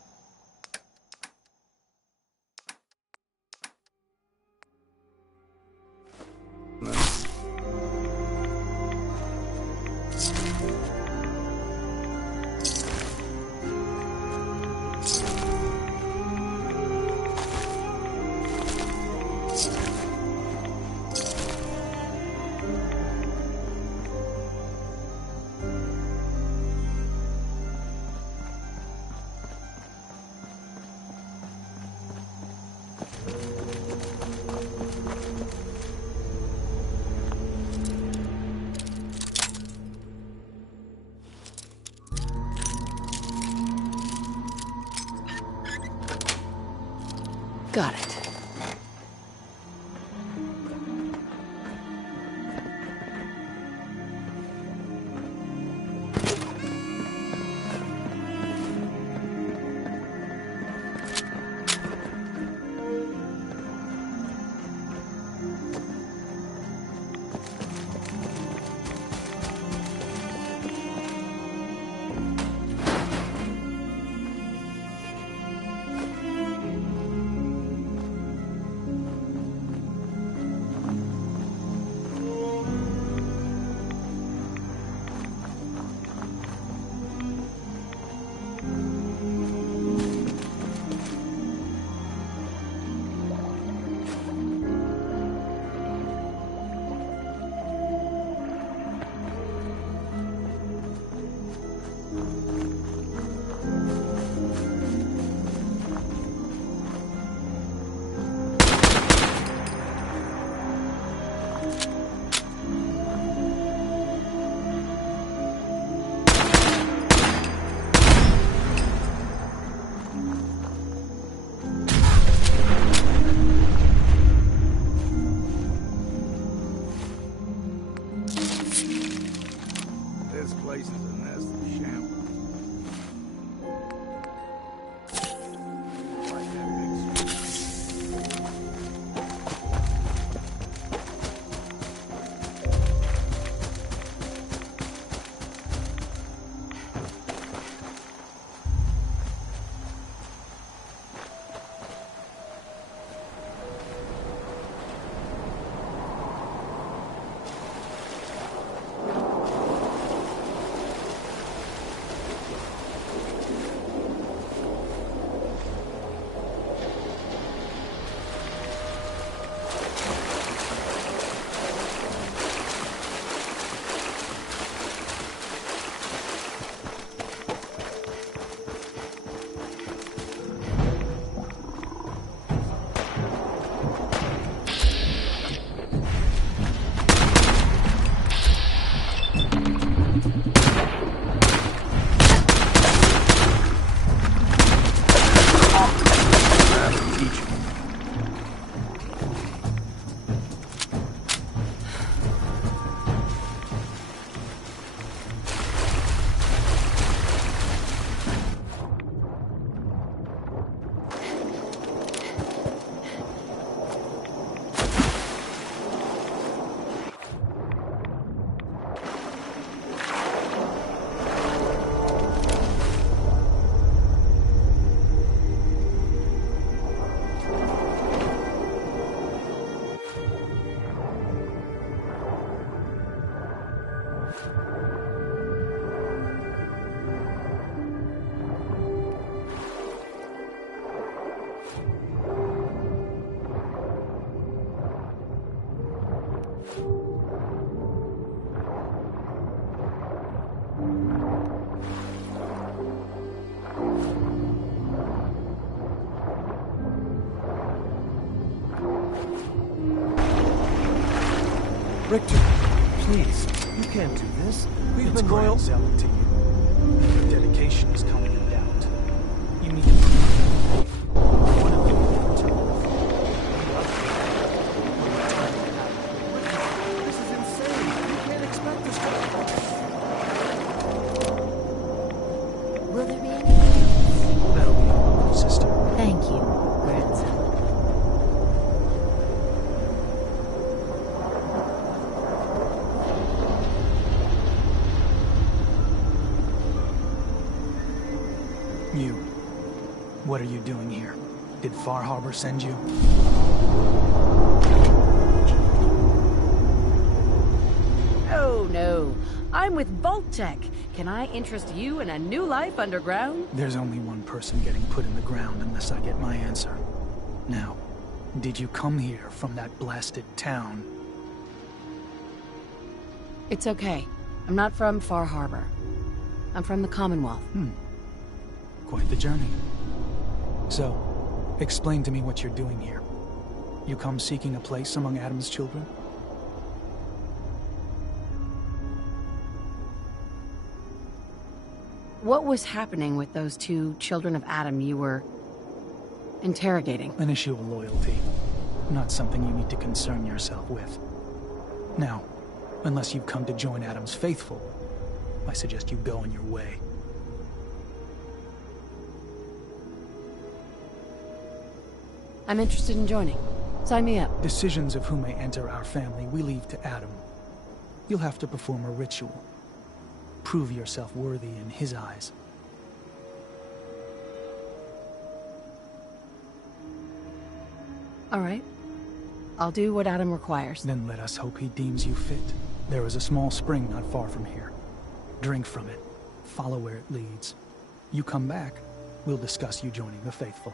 Got it. This place is a nest of shambles. Like that big street. Richter, please, you can't do this. We've been loyal. Zealot to you. Your dedication is coming in doubt. You need to one of you will return. This is insane. You can't expect us to. Will there be anything else? That'll be all, sister. Thank you, grandson. You. What are you doing here? Did Far Harbor send you? Oh, no. I'm with Vault-Tec. Can I interest you in a new life underground? There's only one person getting put in the ground unless I get my answer. Now, did you come here from that blasted town? It's okay. I'm not from Far Harbor. I'm from the Commonwealth. Quite the journey. So, explain to me what you're doing here. You come seeking a place among Adam's children? What was happening with those two children of Adam you were interrogating. An issue of loyalty. Not something you need to concern yourself with. Now, unless you've come to join Adam's faithful, I suggest you go on your way. I'm interested in joining. Sign me up. Decisions of who may enter our family we leave to Adam. You'll have to perform a ritual. Prove yourself worthy in his eyes. All right. I'll do what Adam requires. Then let us hope he deems you fit. There is a small spring not far from here. Drink from it. Follow where it leads. You come back, we'll discuss you joining the faithful.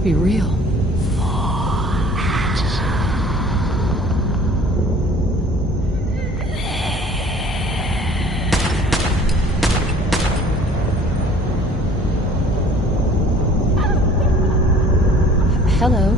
can't be real. Hello.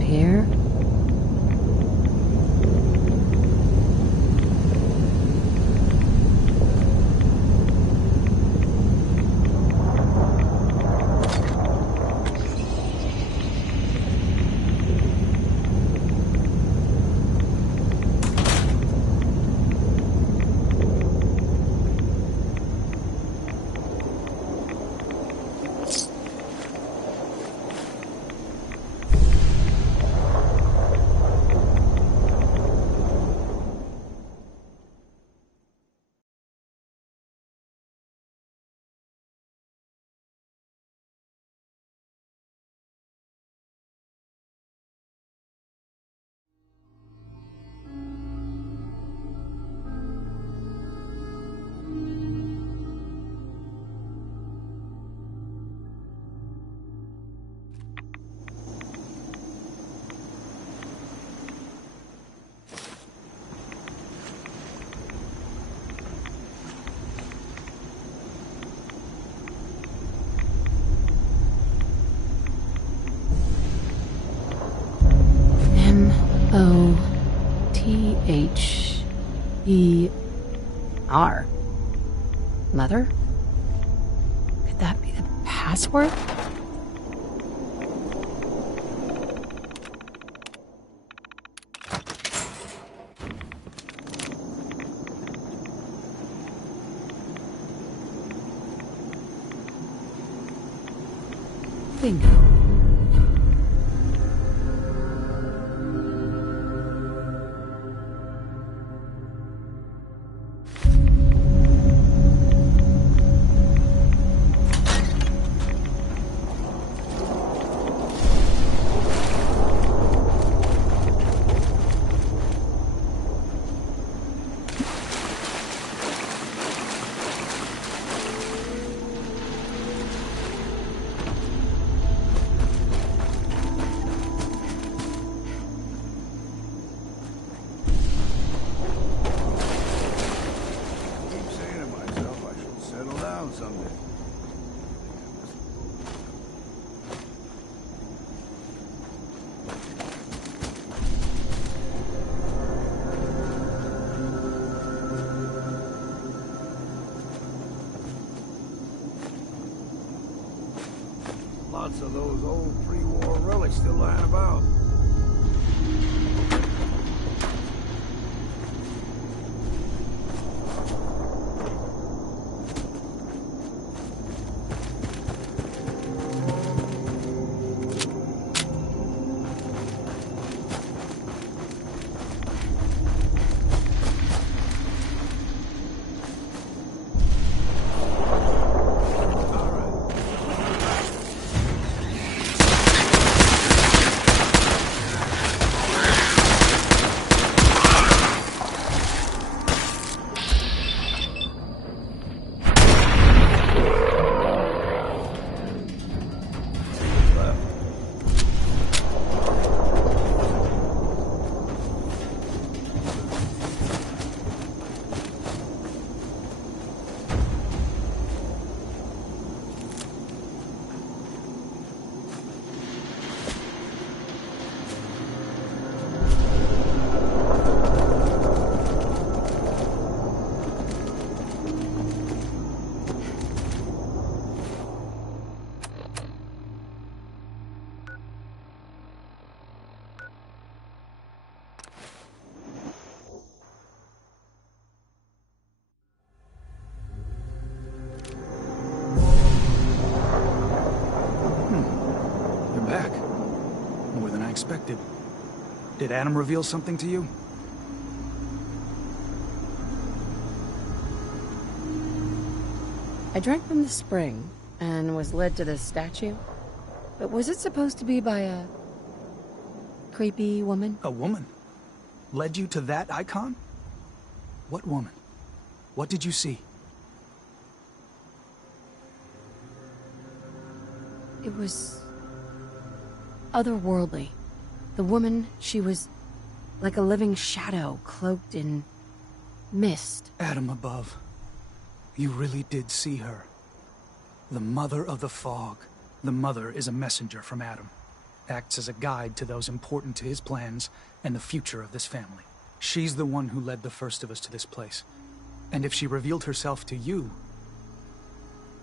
around here? Mother? Mother? Could that be the password? Bingo. Lots of those old pre-war relics still lying about. Back. More than I expected. Did Adam reveal something to you? I drank from the spring and was led to this statue. But was it supposed to be by a creepy woman? A woman? Led you to that icon? What woman? What did you see? It was otherworldly. The woman, she was like a living shadow cloaked in mist. Adam above. You really did see her. The mother of the fog. The mother is a messenger from Adam. acts as a guide to those important to his plans and the future of this family. She's the one who led the first of us to this place. And if she revealed herself to you,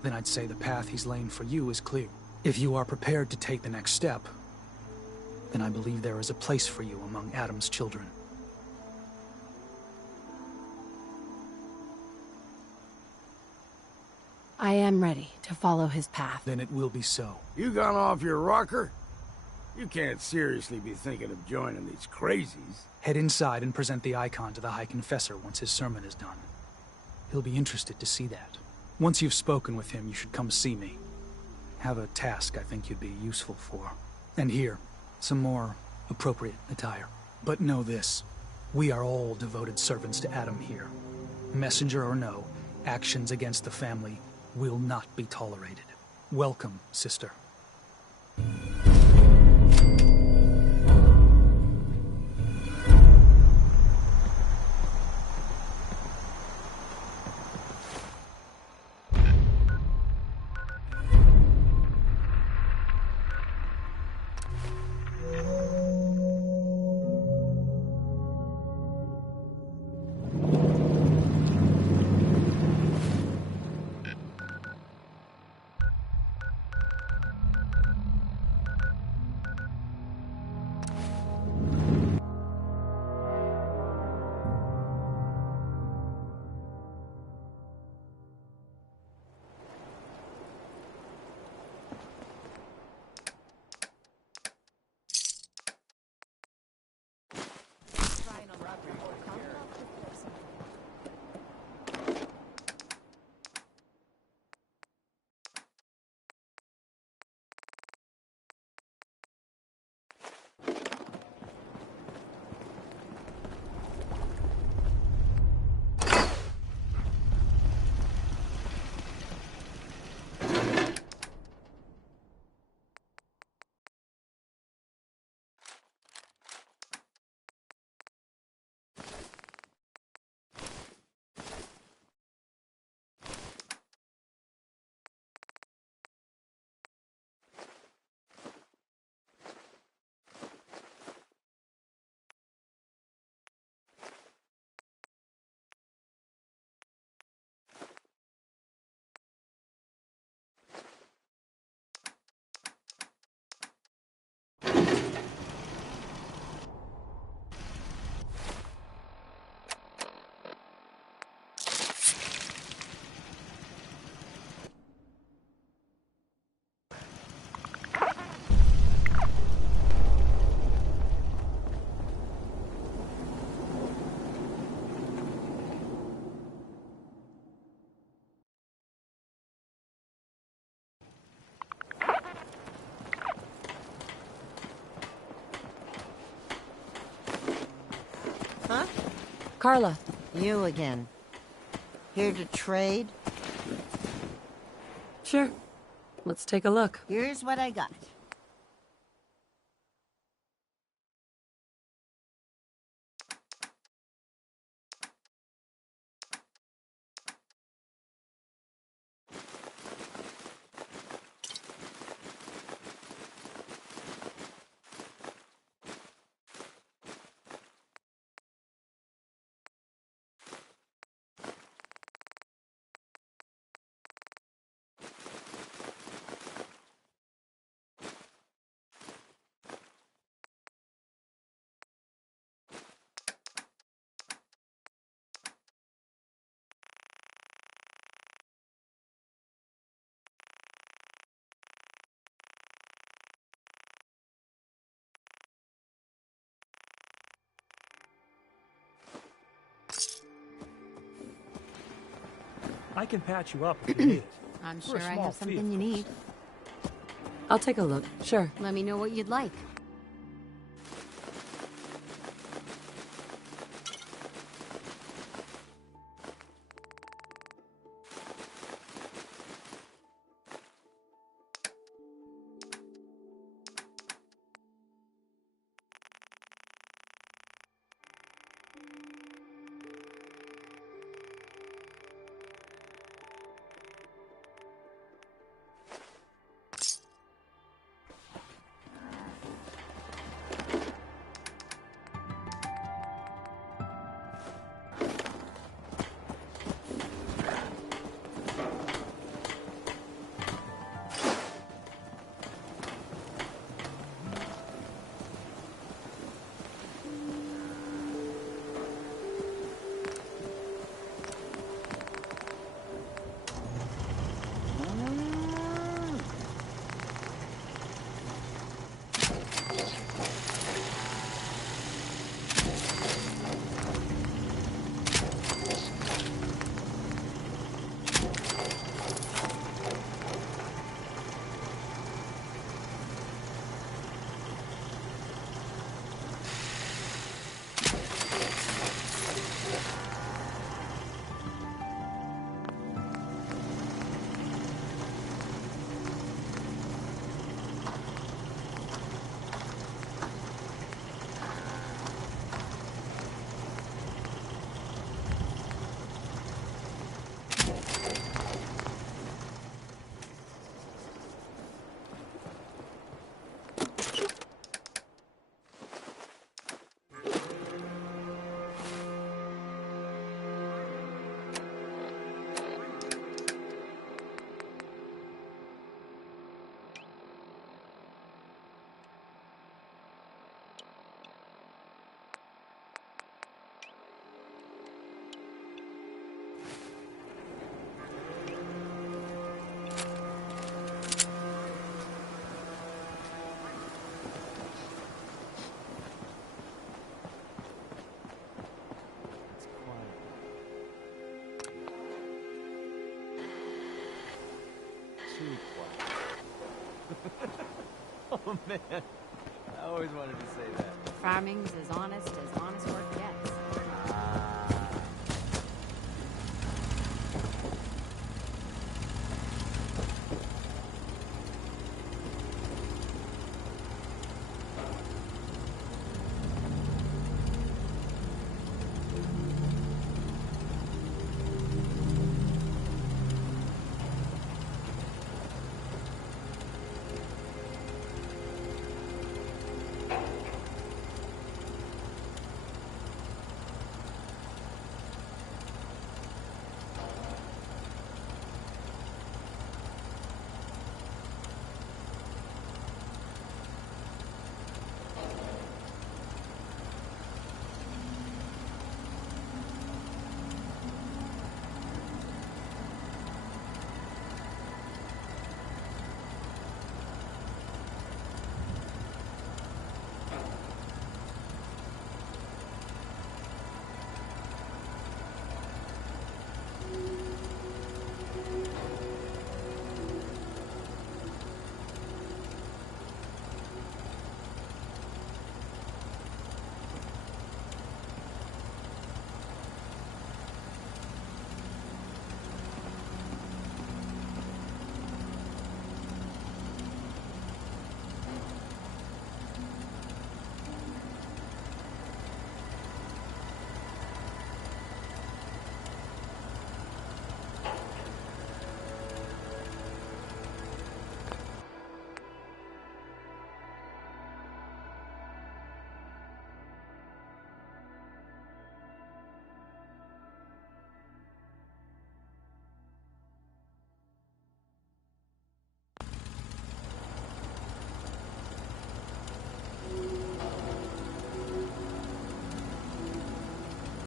then I'd say the path he's laying for you is clear. If you are prepared to take the next step, then I believe there is a place for you among Adam's children. I am ready to follow his path. Then it will be so. You gone off your rocker? You can't seriously be thinking of joining these crazies. Head inside and present the icon to the High Confessor once his sermon is done. He'll be interested to see that. Once you've spoken with him, you should come see me. Have a task I think you'd be useful for. And here, some more appropriate attire. But know this, we are all devoted servants to Adam here. Messenger or no, actions against the family will not be tolerated. Welcome, sister. Huh? Carla. You again. Here to trade? Sure. Let's take a look. Here's what I got. I can patch you up if you need it. I'm For a sure I small have fee, something you need. I'll take a look, sure. Let me know what you'd like. Oh, man. I always wanted to say that. Farming's as honest